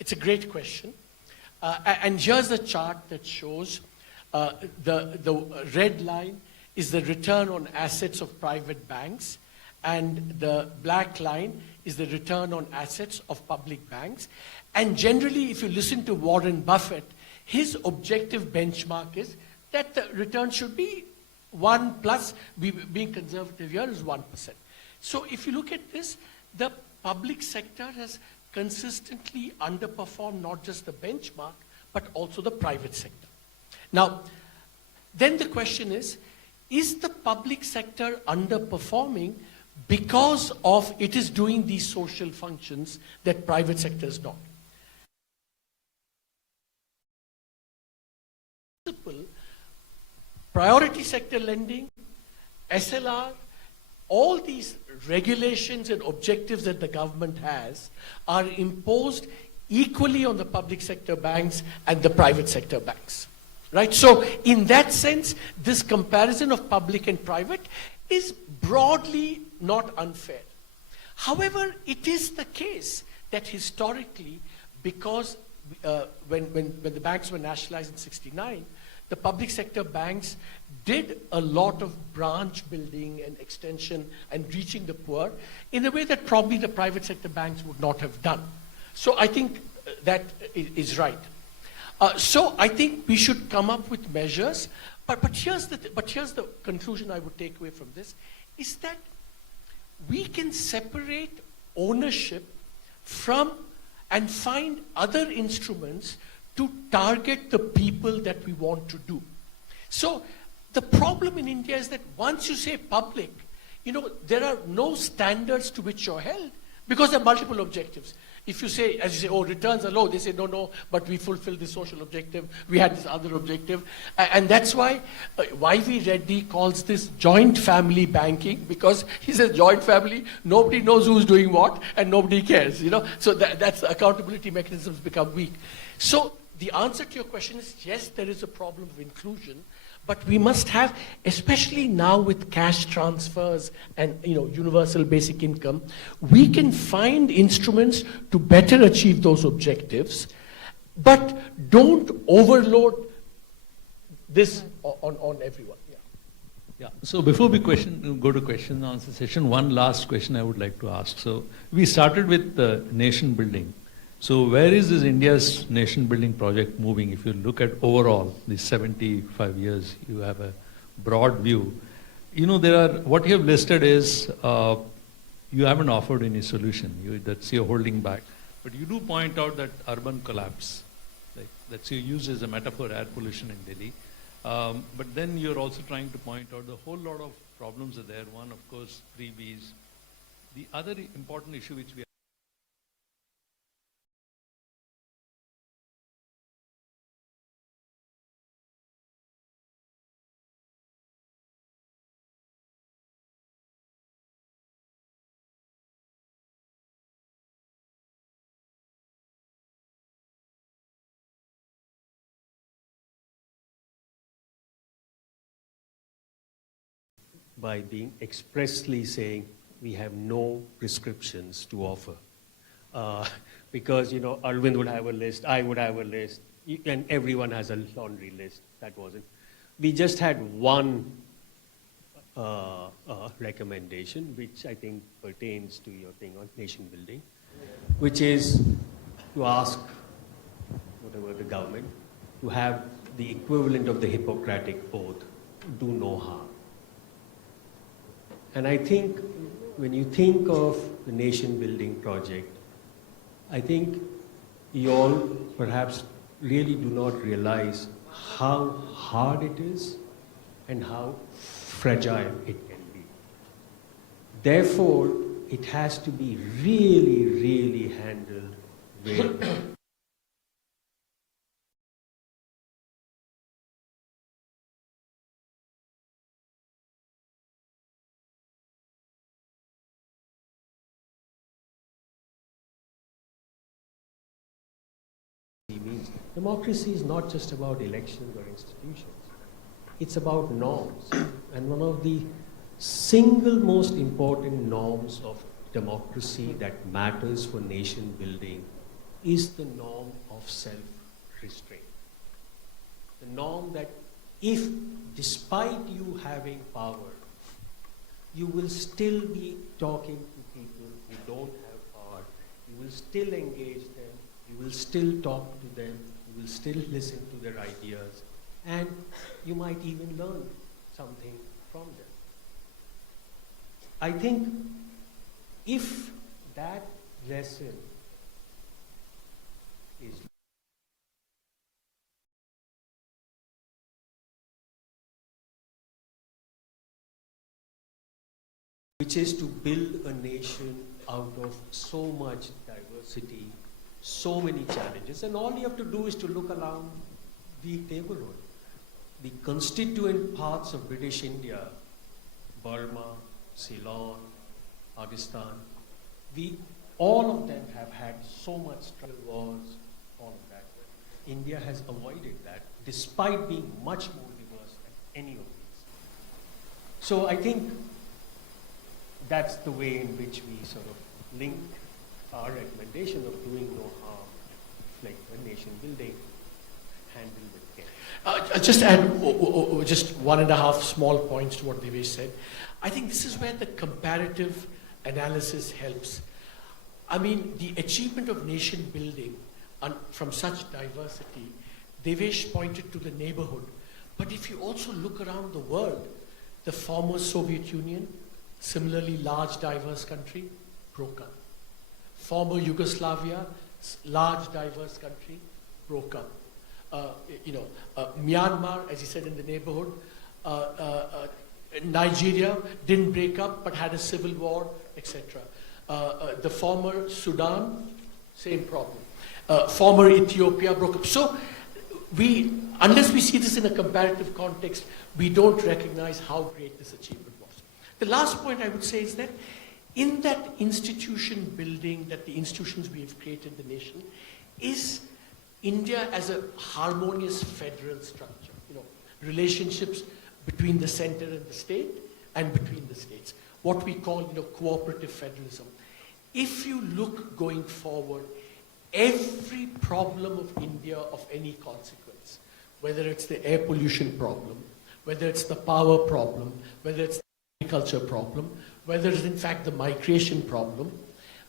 it's a great question. And here's a chart that shows the red line is the return on assets of private banks, and the black line is the return on assets of public banks. And generally, if you listen to Warren Buffett, his objective benchmark is that the return should be 1 plus, being conservative here is 1%. So if you look at this, the public sector has consistently underperformed not just the benchmark, but also the private sector. Now, then the question is the public sector underperforming because of it is doing these social functions that private sector is not? Priority sector lending, SLR, all these regulations and objectives that the government has are imposed equally on the public sector banks and the private sector banks. Right? So in that sense, this comparison of public and private is broadly not unfair. However, it is the case that historically, because when the banks were nationalized in '69, the public sector banks did a lot of branch building and extension and reaching the poor in a way that probably the private sector banks would not have done. So I think that is right. So I think we should come up with measures. But here's the conclusion I would take away from this, is that we can separate ownership from and find other instruments to target the people that we want to do. So the problem in India is that once you say public, there are no standards to which you're held because there are multiple objectives. If you say, as you say, oh, returns are low, they say, no, but we fulfill this social objective, we had this other objective. And that's why Y.V. Reddy calls this joint family banking, because he says joint family, nobody knows who's doing what, and nobody cares, So that's accountability mechanisms become weak. So the answer to your question is, yes, there is a problem of inclusion, but we must have, especially now with cash transfers and universal basic income, we can find instruments to better achieve those objectives, but don't overload this on everyone. Yeah. So before we go to question and answer session, one last question I would like to ask. So we started with nation building. So where is this India's nation building project moving? If you look at overall these 75 years, you have a broad view. What you have listed is, you haven't offered any solution. That's you're holding back. But you do point out that urban collapse, that's you use as a metaphor, air pollution in Delhi. But then you're also trying to point out the whole lot of problems are there. One, of course, freebies. The other important issue which we by being expressly saying we have no prescriptions to offer. Because, Arvind would have a list, I would have a list, and everyone has a laundry list. That wasn't. We just had one recommendation, which I think pertains to your thing on nation building, which is to ask whatever the government to have the equivalent of the Hippocratic Oath, do no harm. And I think when you think of the nation building project, I think you all perhaps really do not realize how hard it is and how fragile it can be. Therefore, it has to be really, really handled with means. Democracy is not just about elections or institutions. It's about norms. And one of the single most important norms of democracy that matters for nation building is the norm of self-restraint. The norm that if despite you having power, you will still be talking to people who don't have power, you will still engage them, you will still talk to them, you will still listen to their ideas, and you might even learn something from them. I think if that lesson is which is to build a nation out of so much diversity, so many challenges, and all you have to do is to look around the neighborhood. The constituent parts of British India, Burma, Ceylon, Pakistan, all of them have had so much struggle, wars, all of that. India has avoided that despite being much more diverse than any of these. So I think that's the way in which we sort of link our recommendation of doing no harm, like a nation building, handle with care. Just add just 1.5 small points to what Devesh said. I think this is where the comparative analysis helps. I mean, the achievement of nation building from such diversity, Devesh pointed to the neighborhood. But if you also look around the world, the former Soviet Union, similarly large diverse country, broke up. Former Yugoslavia, large diverse country, broke up. Myanmar, as he said, in the neighborhood, Nigeria didn't break up but had a civil war, etc. The former Sudan, same problem. Former Ethiopia broke up. So unless we see this in a comparative context, we don't recognize how great this achievement was. The last point I would say is that in that institution building, that the institutions we have created, the nation, is India as a harmonious federal structure. Relationships between the center and the state, and between the states. What we call, cooperative federalism. If you look going forward, every problem of India of any consequence, whether it's the air pollution problem, whether it's the power problem, whether it's the agriculture problem, whether it's in fact the migration problem,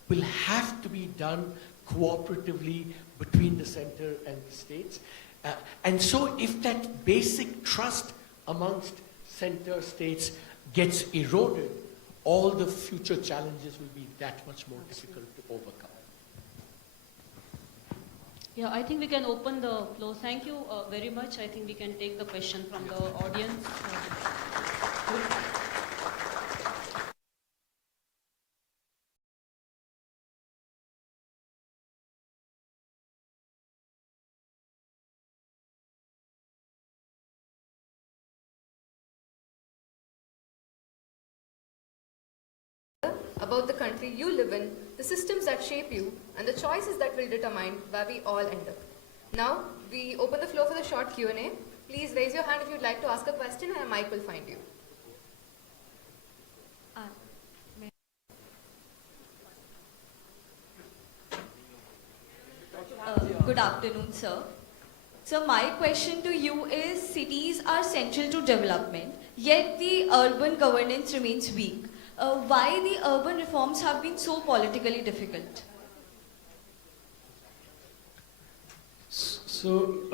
will have to be done cooperatively between the center and the states. And so if that basic trust amongst center states gets eroded, all the future challenges will be that much more difficult to overcome. Yeah, I think we can open the floor. Thank you very much. I think we can take the question from the audience. About the country you live in, the systems that shape you, and the choices that will determine where we all end up. Now, we open the floor for the short Q&A. Please raise your hand if you'd like to ask a question and a mic will find you. Good afternoon, sir. So my question to you is, cities are central to development, yet the urban governance remains weak. Why the urban reforms have been so politically difficult? So,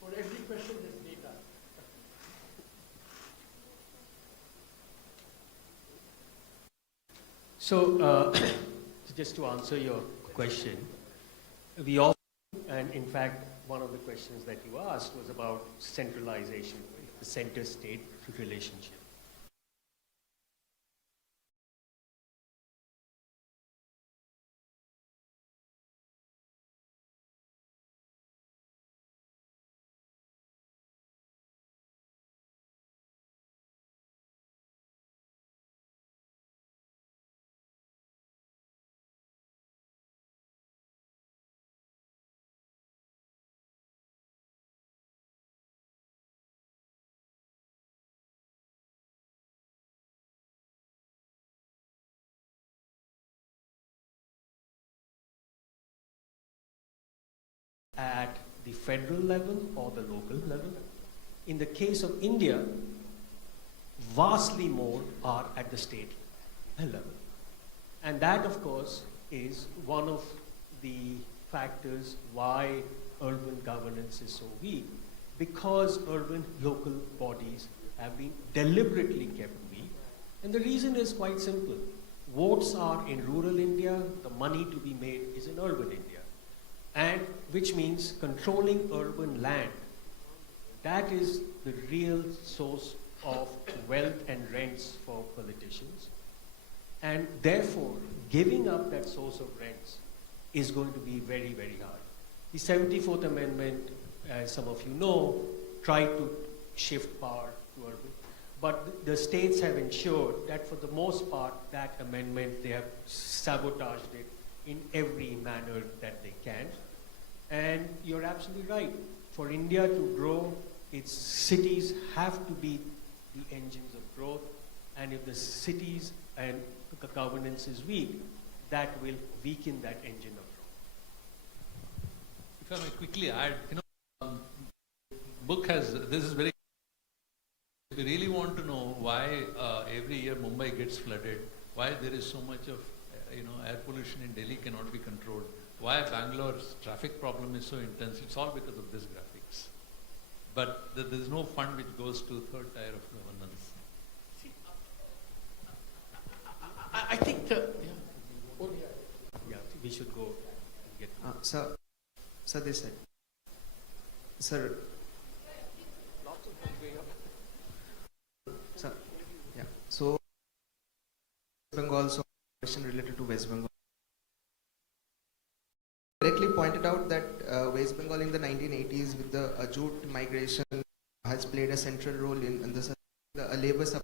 For every question, there's data. So, just to answer your question, we often, and in fact, one of the questions that you asked was about centralization, the center-state relationship. the federal level or the local level. In the case of India, vastly more are at the state level. And that, of course, is one of the factors why urban governance is so weak, because urban local bodies have been deliberately kept weak. And the reason is quite simple. Votes are in rural India, the money to be made is in urban India. And which means controlling urban land, that is the real source of wealth and rents for politicians. And therefore, giving up that source of rents is going to be very, very hard. The 74th Amendment, as some of you know, tried to shift power to urban. But the states have ensured that for the most part, that amendment, they have sabotaged it in every manner that they can. And you're absolutely right. For India to grow, its cities have to be the engines of growth. And if the cities and the governance is weak, that will weaken that engine of growth. If I may quickly add, book has, this is very, if you really want to know why every year Mumbai gets flooded, why there is so much of, air pollution in Delhi cannot be controlled, why Bangalore's traffic problem is so intense, it's all because of this graphics. But there is no fund which goes to third tier of governance. I think, Yeah, we should go and get. Sir, this side. Sir. Sir, yeah. So, West Bengal, so question related to West Bengal. Correctly pointed out that West Bengal in the 1980s with the jute migration has played a central role in the labor supply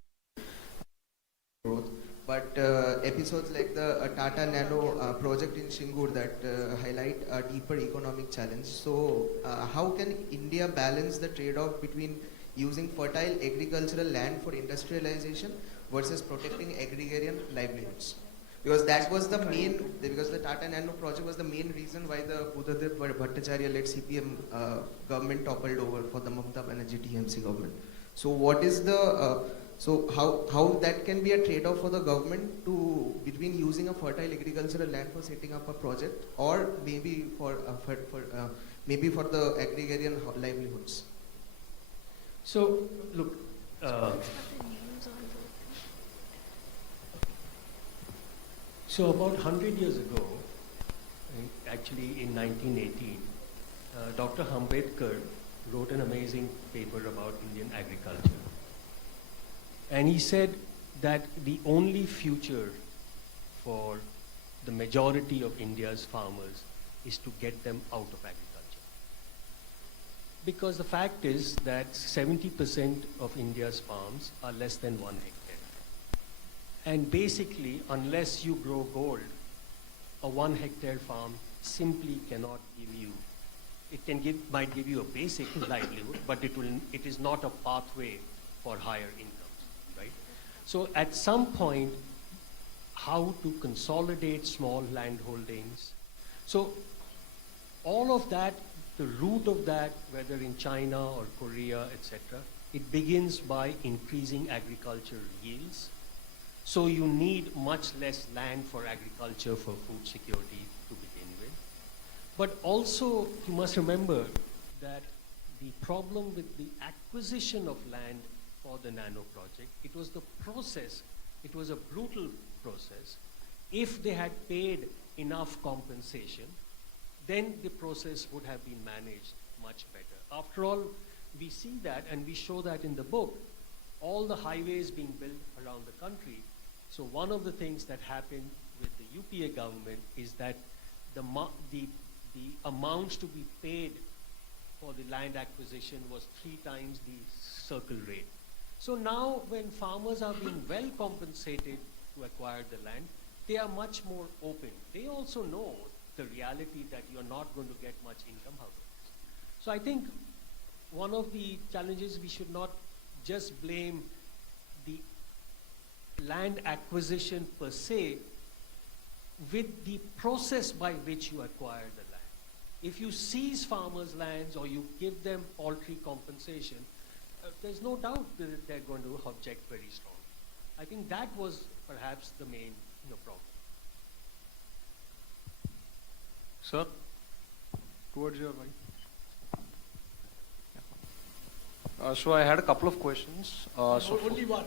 growth. But episodes like the Tata Nano project in Shingur that highlight a deeper economic challenge. So how can India balance the trade-off between using fertile agricultural land for industrialization versus protecting agrarian livelihoods? Because that was the main, because the Tata Nano project was the main reason why the Buddhadev Bhattacharya-led CPM government toppled over for the Mamata Banerjee TMC government. So what is the so how that can be a trade-off for the government between using a fertile agricultural land for setting up a project, or maybe for the agrarian livelihoods? So look, so about 100 years ago, actually in 1918, Dr. Ambedkar wrote an amazing paper about Indian agriculture. And he said that the only future for the majority of India's farmers is to get them out of agriculture. Because the fact is that 70% of India's farms are less than 1 hectare. And basically, unless you grow gold, a 1 hectare farm simply cannot give you, might give you a basic livelihood, but it is not a pathway for higher income. Right? So at some point, how to consolidate small land holdings. So all of that, the root of that, whether in China or Korea, etc., it begins by increasing agricultural yields. So you need much less land for agriculture, for food security to begin with. But also, you must remember that the problem with the acquisition of land for the Nano project, it was the process. It was a brutal process. If they had paid enough compensation, then the process would have been managed much better. After all, we see that and we show that in the book. All the highways being built around the country. So one of the things that happened with the UPA government is that the amounts to be paid for the land acquisition was 3 times the circle rate. So now when farmers are being well compensated to acquire the land, they are much more open. They also know the reality that you're not going to get much income out of this. So I think one of the challenges, we should not just blame the land acquisition per se with the process by which you acquire the land. if you seize farmers' lands or you give them paltry compensation, there's no doubt that they're going to object very strongly. I think that was perhaps the main problem. Sir, towards your right. So I had a couple of questions. Only one.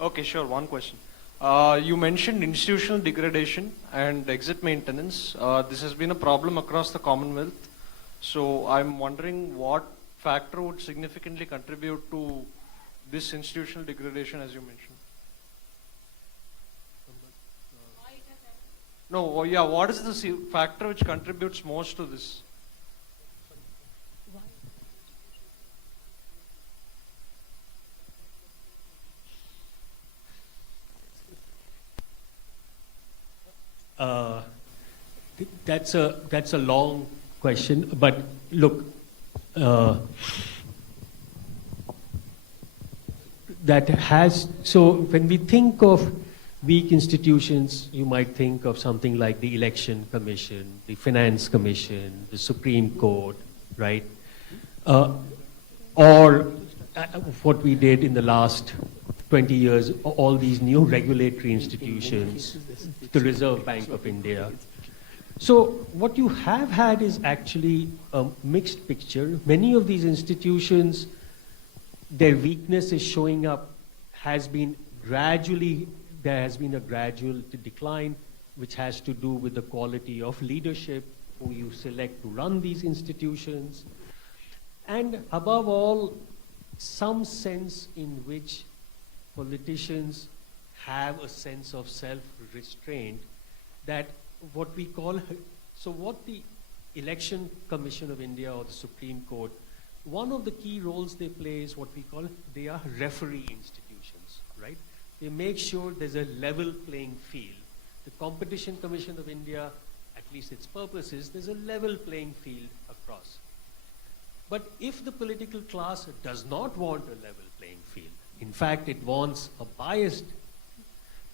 Okay, sure, one question. You mentioned institutional degradation and exit maintenance. This has been a problem across the Commonwealth. So I'm wondering what factor would significantly contribute to this institutional degradation as you mentioned? No, yeah, what is the factor which contributes most to this? That's a long question, but look, so when we think of weak institutions, you might think of something like the Election Commission, the Finance Commission, the Supreme Court, right? Or what we did in the last 20 years, all these new regulatory institutions, the Reserve Bank of India. So what you have had is actually a mixed picture. Many of these institutions, their weakness is showing up, there has been a gradual decline, which has to do with the quality of leadership who you select to run these institutions. And above all, some sense in which politicians have a sense of self-restraint that what we call, so what the Election Commission of India or the Supreme Court, one of the key roles they play is what we call, they are referee institutions, right? They make sure there's a level playing field. The Competition Commission of India, at least its purpose is, there's a level playing field across. But if the political class does not want a level playing field, in fact it wants a biased,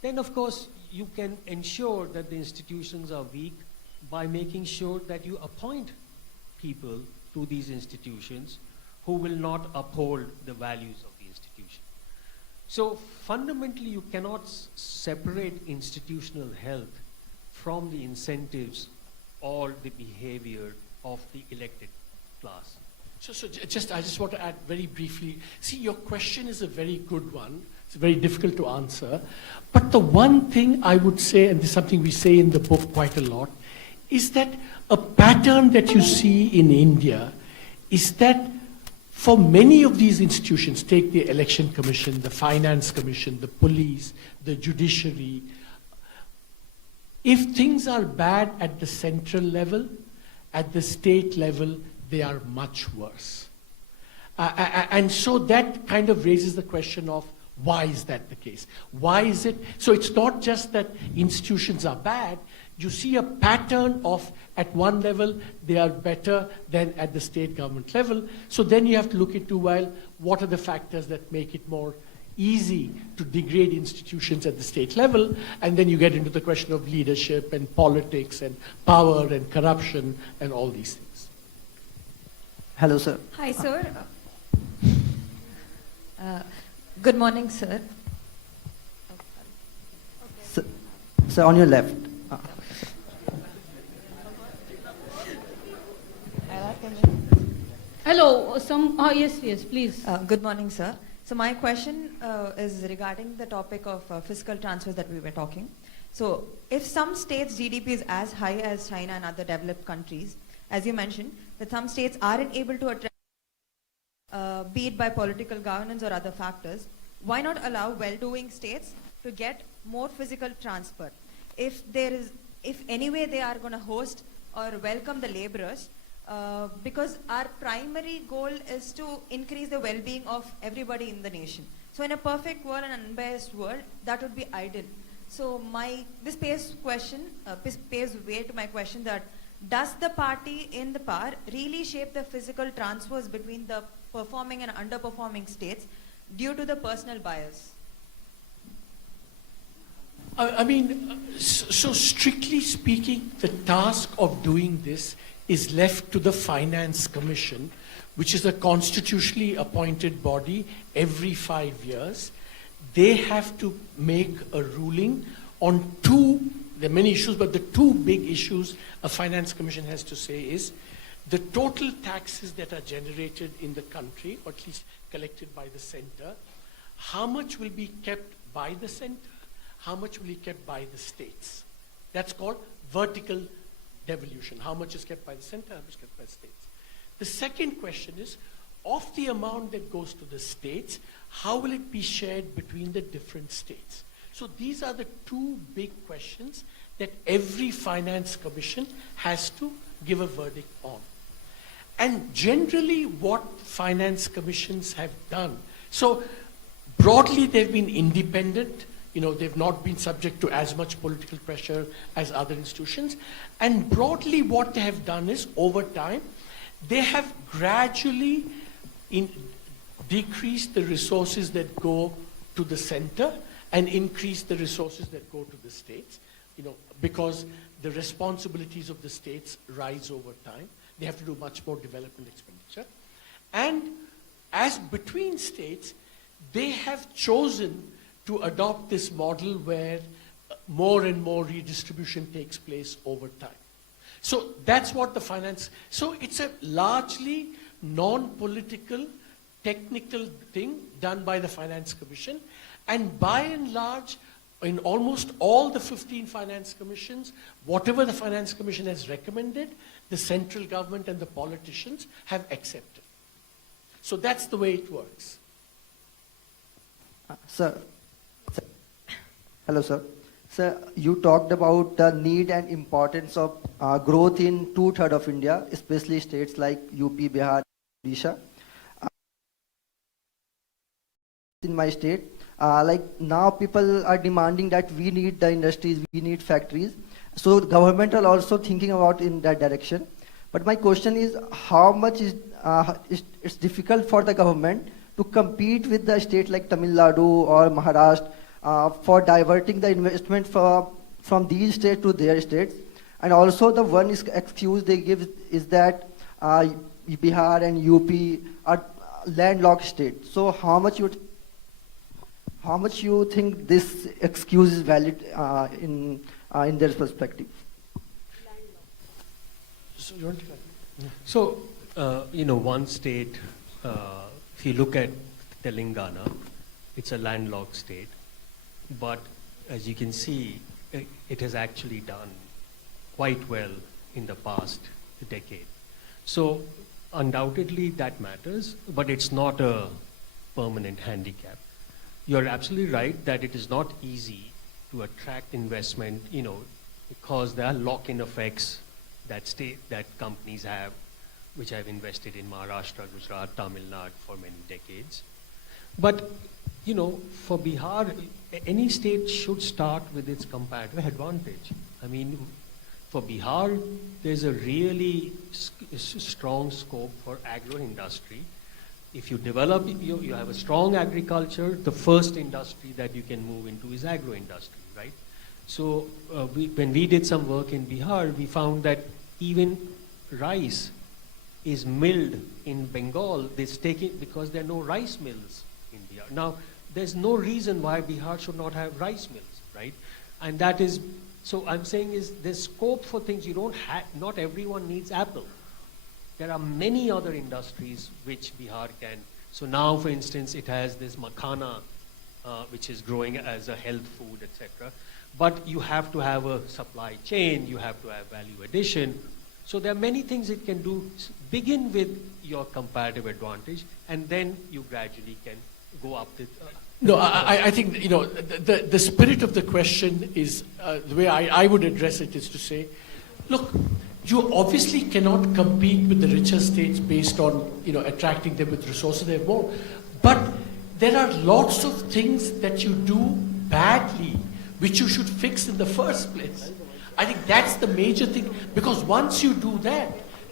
then of course you can ensure that the institutions are weak by making sure that you appoint people to these institutions who will not uphold the values of the institution. So fundamentally you cannot separate institutional health from the incentives or the behavior of the elected class. So I just want to add very briefly. See, your question is a very good one. It's very difficult to answer. But the one thing I would say, and this is something we say in the book quite a lot, is that a pattern that you see in India is that for many of these institutions, take the Election Commission, the Finance Commission, the police, the judiciary, if things are bad at the central level, at the state level, they are much worse. And so that kind of raises the question of why is that the case? Why is it? So it's not just that institutions are bad. You see a pattern of at one level they are better than at the state government level. So then you have to look into, well, what are the factors that make it more easy to degrade institutions at the state level? And then you get into the question of leadership and politics and power and corruption and all these things. Hello, sir. Hi, sir. Good morning, sir. Sir, on your left. Hello, yes, please. Good morning, sir. So my question is regarding the topic of fiscal transfers that we were talking. So if some states' GDP is as high as China and other developed countries, as you mentioned, that some states aren't able to attract, be it by political governance or other factors, why not allow well-doing states to get more physical transfer? If anyway they are going to host or welcome the laborers, because our primary goal is to increase the well-being of everybody in the nation. So in a perfect world and unbiased world, that would be ideal. So this paves way to my question that does the party in the power really shape the physical transfers between the performing and underperforming states due to the personal bias? I mean, so strictly speaking, the task of doing this is left to the Finance Commission, which is a constitutionally appointed body every 5 years. They have to make a ruling on there are many issues, but the two big issues a Finance Commission has to say is the total taxes that are generated in the country, or at least collected by the center, how much will be kept by the center, how much will be kept by the states. That's called vertical devolution. How much is kept by the center, how much is kept by the states. The second question is, of the amount that goes to the states, how will it be shared between the different states? So these are the two big questions that every Finance Commission has to give a verdict on. And generally what Finance Commissions have done, so broadly they've been independent, they've not been subject to as much political pressure as other institutions. And broadly what they have done is, over time, they have gradually decreased the resources that go to the center and increased the resources that go to the states, because the responsibilities of the states rise over time. They have to do much more development expenditure. And as between states, they have chosen to adopt this model where more and more redistribution takes place over time. So that's what the so it's a largely non-political, technical thing done by the Finance Commission. And by and large, in almost all the 15 Finance Commissions, whatever the Finance Commission has recommended, the central government and the politicians have accepted. So that's the way it works. Sir, hello sir. Sir, you talked about the need and importance of growth in 2/3 of India, especially states like UP, Bihar, Odisha. In my state, like now people are demanding that we need the industries, we need factories. So the government are also thinking about in that direction. But my question is, how much is it's difficult for the government to compete with the state like Tamil Nadu or Maharashtra for diverting the investment from these states to their states. And also the one excuse they give is that Bihar and UP are landlocked states. So how much you think this excuse is valid in their perspective? So you want to So, one state, if you look at Telangana, it's a landlocked state, but as you can see, it has actually done quite well in the past decade. So, undoubtedly that matters, but it's not a permanent handicap. You're absolutely right that it is not easy to attract investment, because there are lock-in effects that companies have, which have invested in Maharashtra, Gujarat, Tamil Nadu for many decades. But, for Bihar, any state should start with its comparative advantage. I mean, for Bihar, there's a really strong scope for agro-industry. If you develop, you have a strong agriculture, the first industry that you can move into is agro-industry, right? So when we did some work in Bihar, we found that even rice is milled in Bengal. They take it because there are no rice mills in Bihar. Now, there's no reason why Bihar should not have rice mills, right? And that is, so I'm saying is there's scope for things you don't have, not everyone needs apple. There are many other industries which Bihar can. So now, for instance, it has this makhana, which is growing as a health food, etc. But you have to have a supply chain, you have to have value addition. So there are many things it can do. Begin with your comparative advantage, and then you gradually can go up the... No, I think, the spirit of the question is, the way I would address it is to say, look, you obviously cannot compete with the richer states based on, attracting them with resources they have more. But there are lots of things that you do badly, which you should fix in the first place. I think that's the major thing, because once you do that,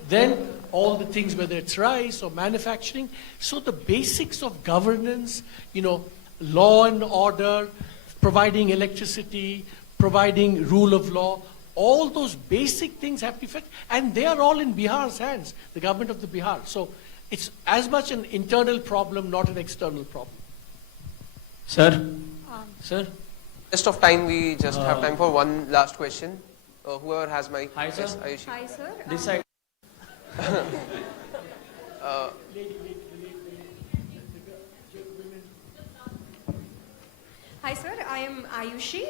then all the things, whether it's rice or manufacturing, so the basics of governance, law and order, providing electricity, providing rule of law, all those basic things have to be fixed, and they are all in Bihar's hands, the government of the Bihar. So it's as much an internal problem, not an external problem. Sir, sir. Just of time, we just have time for one last question. Whoever has my... Hi, sir. Yes, Ayushi. Hi, sir. This side. Hi sir, I am Ayushi.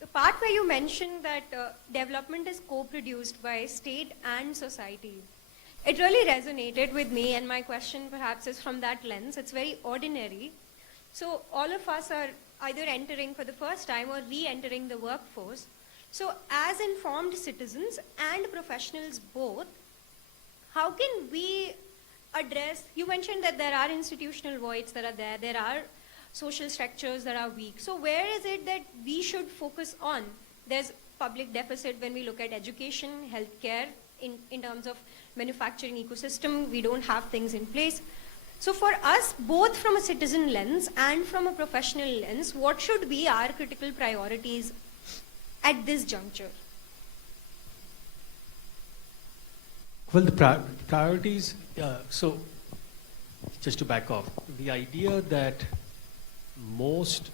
The part where you mentioned that development is co-produced by state and society, it really resonated with me, and my question perhaps is from that lens. It's very ordinary. So all of us are either entering for the first time or re-entering the workforce. So as informed citizens and professionals both, how can we address, you mentioned that there are institutional voids that are there are social structures that are weak. So where is it that we should focus on? There's public deficit when we look at education, healthcare, in terms of manufacturing ecosystem, we don't have things in place. So for us, both from a citizen lens and from a professional lens, what should be our critical priorities at this juncture? Well, the priorities, so just to back off, the idea that most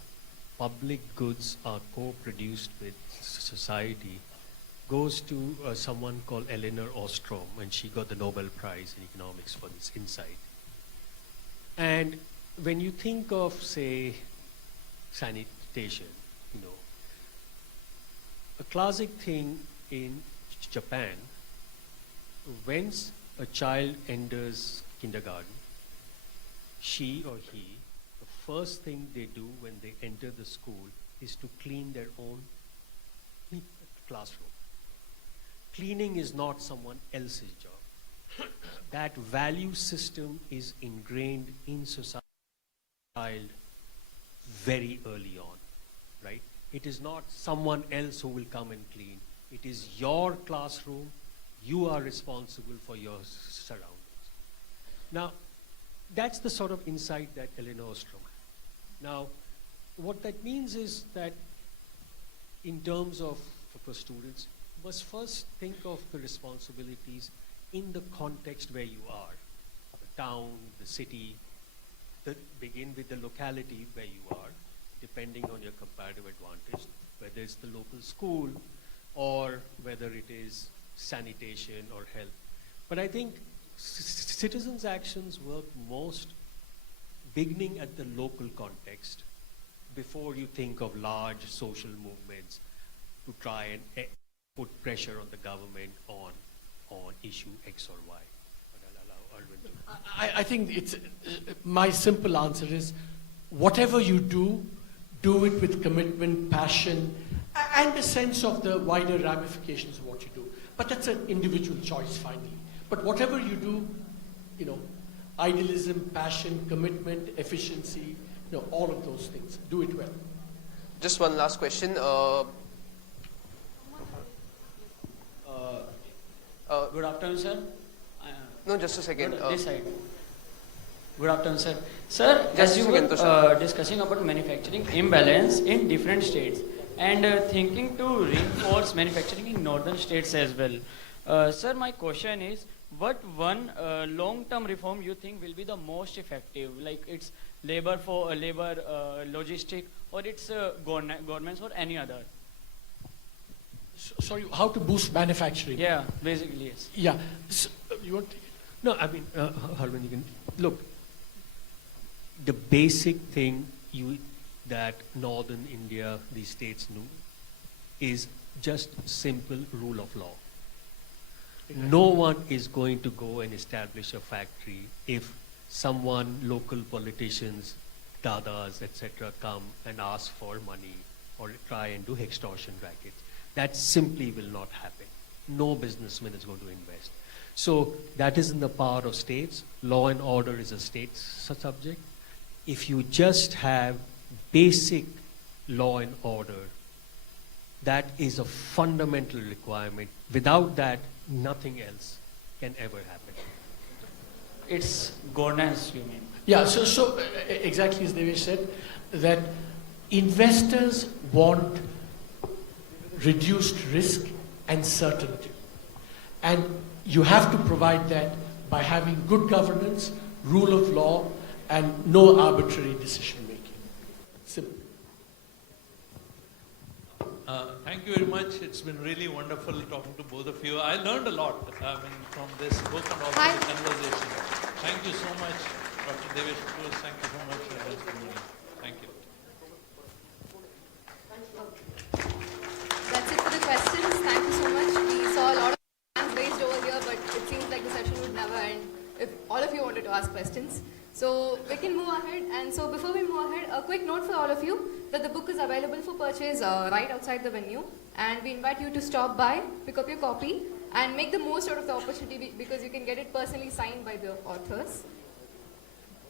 public goods are co-produced with society goes to someone called Elinor Ostrom, and she got the Nobel Prize in economics for this insight. And when you think of, say, sanitation, you know, a classic thing in Japan, when a child enters kindergarten, she or he, the first thing they do when they enter the school is to clean their own classroom. Cleaning is not someone else's job. That value system is ingrained in society very early on, right? It is not someone else who will come and clean. It is your classroom. You are responsible for your surroundings. Now, that's the sort of insight that Elinor Ostrom had. Now, what that means is that in terms of for students, must first think of the responsibilities in the context where you are. The town, the city, begin with the locality where you are, depending on your comparative advantage, whether it's the local school or whether it is sanitation or health. But I think citizens' actions work most beginning at the local context before you think of large social movements to try and put pressure on the government on issue X or Y. But I'll allow Arvind to. I think it's my simple answer is whatever you do, do it with commitment, passion, and a sense of the wider ramifications of what you do. But that's an individual choice finally. But whatever you do, you know, idealism, passion, commitment, efficiency, you know, all of those things, do it well. Just one last question. Good afternoon, sir. No, just a second. This side. Good afternoon, sir. Sir, Just as you a second, were discussing about manufacturing imbalance in different states and thinking to reinforce manufacturing in northern states as well. Sir, my question is, what one long-term reform you think will be the most effective? Like it's labor for labor, logistic, or it's governments or any other? Sorry, how to boost manufacturing? Yeah, basically yes. Yeah. So, you want? No, I mean, Arvind, you can look. The basic thing that northern India, these states knew, is just simple rule of law. Exactly. No one is going to go and establish a factory if someone, local politicians, dadas, etc., come and ask for money or try and do extortion rackets. That simply will not happen. No businessman is going to invest. So that is in the power of states. Law and order is a state subject. If you just have basic law and order, that is a fundamental requirement. Without that, nothing else can ever happen. It's governance, you mean? Yeah, so exactly as Devesh said, that investors want reduced risk, and certainty. And you have to provide that by having good governance, rule of law, and no arbitrary decision making. Simple. Thank you very much. It's been really wonderful talking to both of you. I learned a lot from this book and also the conversation. Thank you so much, Dr. DeveshKapur. Thank you so much. Thank you. That's it for the questions. Thank you so much. We saw a lot of hands raised over here, but it seems like the session would never end if all of you wanted to ask questions. So we can move ahead. And so before we move ahead, a quick note for all of you that the book is available for purchase right outside the venue. And we invite you to stop by, pick up your copy, and make the most out of the opportunity because you can get it personally signed by the authors.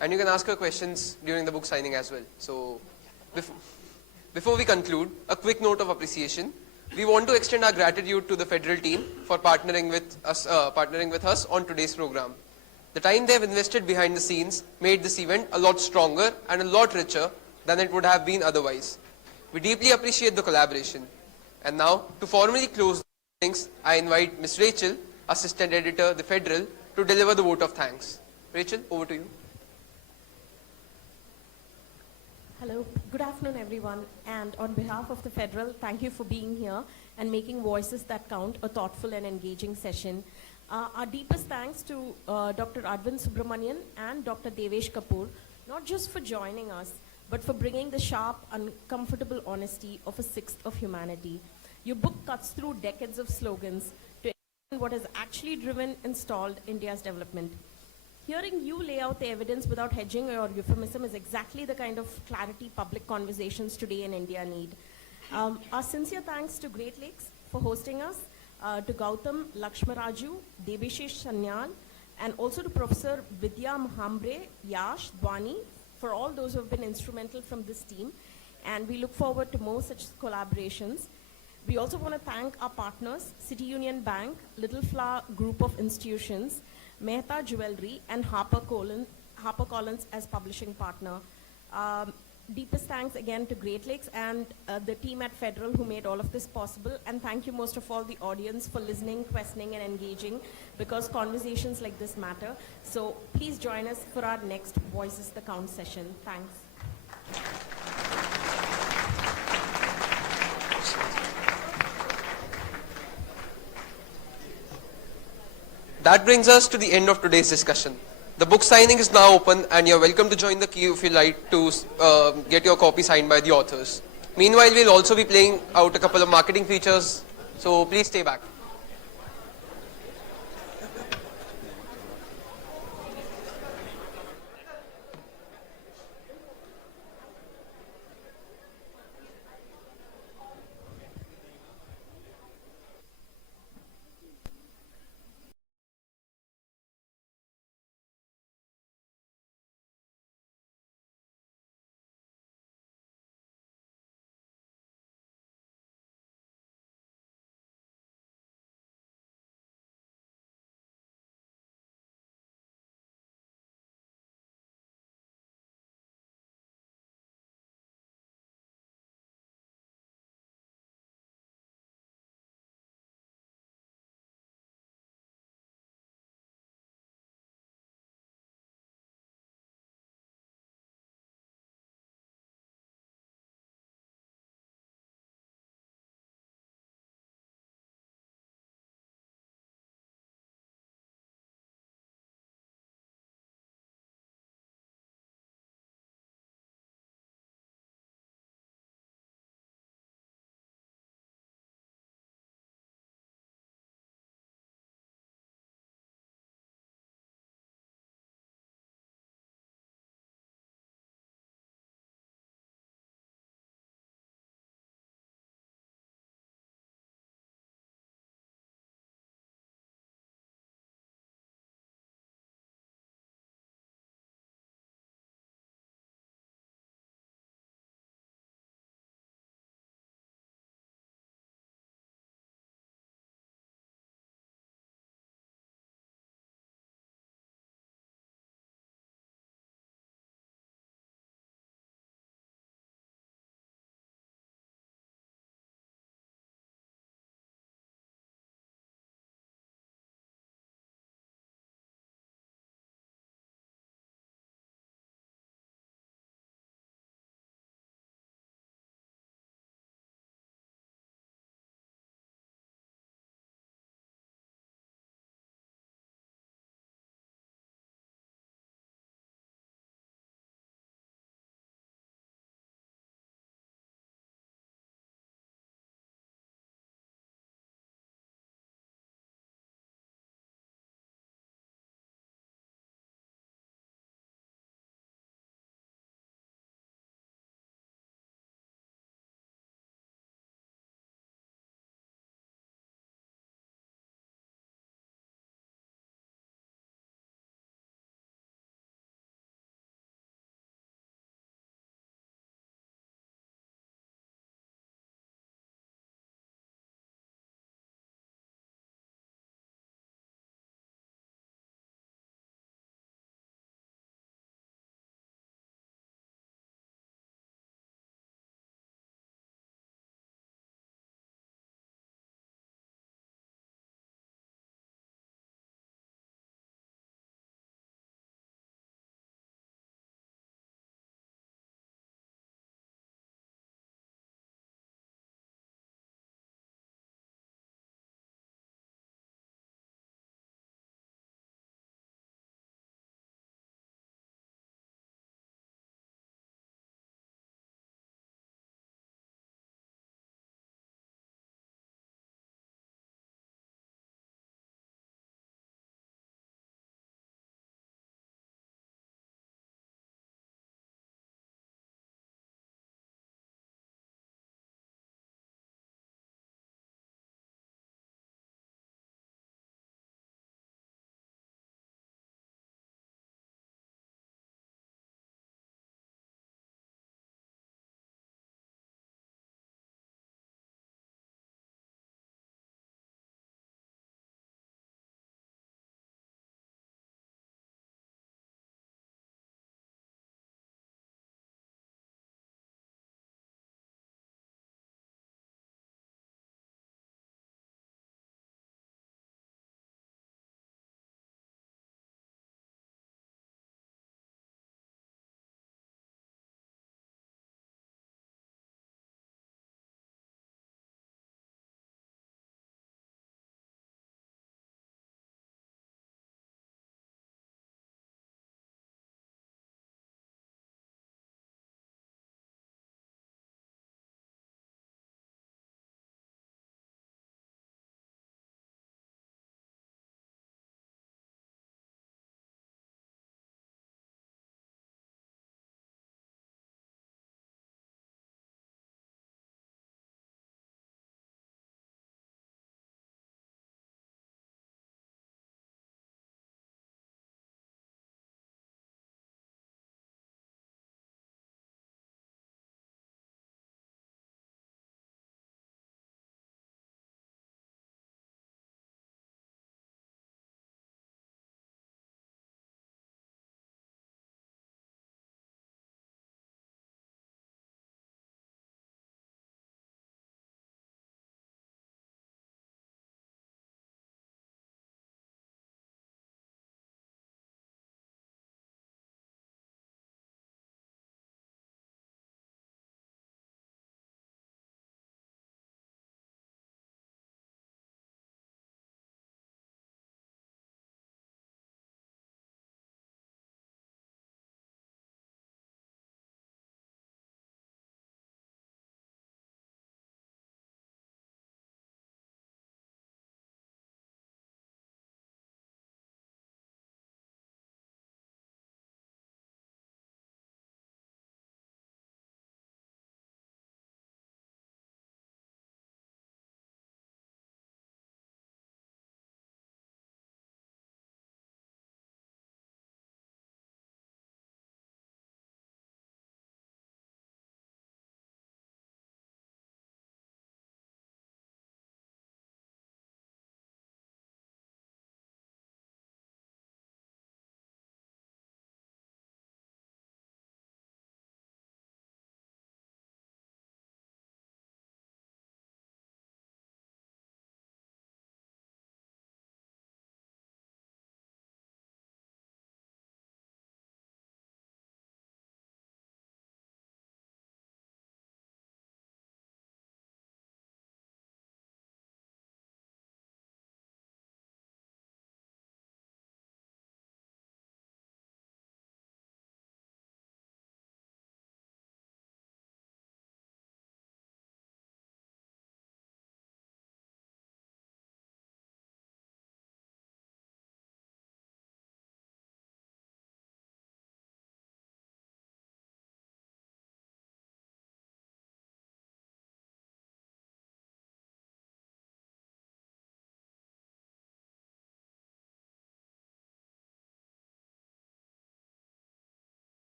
And you can ask your questions during the book signing as well. So before we conclude, a quick note of appreciation. We want to extend our gratitude to the federal team for partnering with us on today's program. The time they have invested behind the scenes made this event a lot stronger and a lot richer than it would have been otherwise. We deeply appreciate the collaboration. And now, to formally close the meetings, I invite Ms. Rachel, Assistant Editor, The Federal, to deliver the vote of thanks. Rachel, over to you. Hello, good afternoon everyone, and on behalf of the Federal, thank you for being here and making Voices That Count a thoughtful and engaging session. Our deepest thanks to Dr. Arvind Subramanian and Dr. DeveshKapur, not just for joining us, but for bringing the sharp, uncomfortable honesty of a sixth of humanity. Your book cuts through decades of slogans to explain what has actually driven and stalled India's development. Hearing you lay out the evidence without hedging or euphemism is exactly the kind of clarity public conversations today in India need. Our sincere thanks to Great Lakes for hosting us, to Gautam Lakshmaraju, Debashish Sanyal, and also to Professor Vidya Mahambre, Yash, Dwani, for all those who have been instrumental from this team. And we look forward to more such collaborations. We also want to thank our partners, City Union Bank, Little Flower Group of Institutions, Mehta Jewelry, and HarperCollins as publishing partner. Deepest thanks again to Great Lakes and the team at Federal who made all of this possible. And thank you most of all the audience for listening, questioning, and engaging, because conversations like this matter. So please join us for our next Voices That Count session. Thanks. That brings us to the end of today's discussion. The book signing is now open and you're welcome to join the queue if you like to get your copy signed by the authors. Meanwhile, we'll also be playing out a couple of marketing features, so please stay back.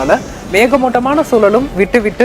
இருக்கிறதுனால மேகமூட்டமான சூழலும் விட்டு விட்டு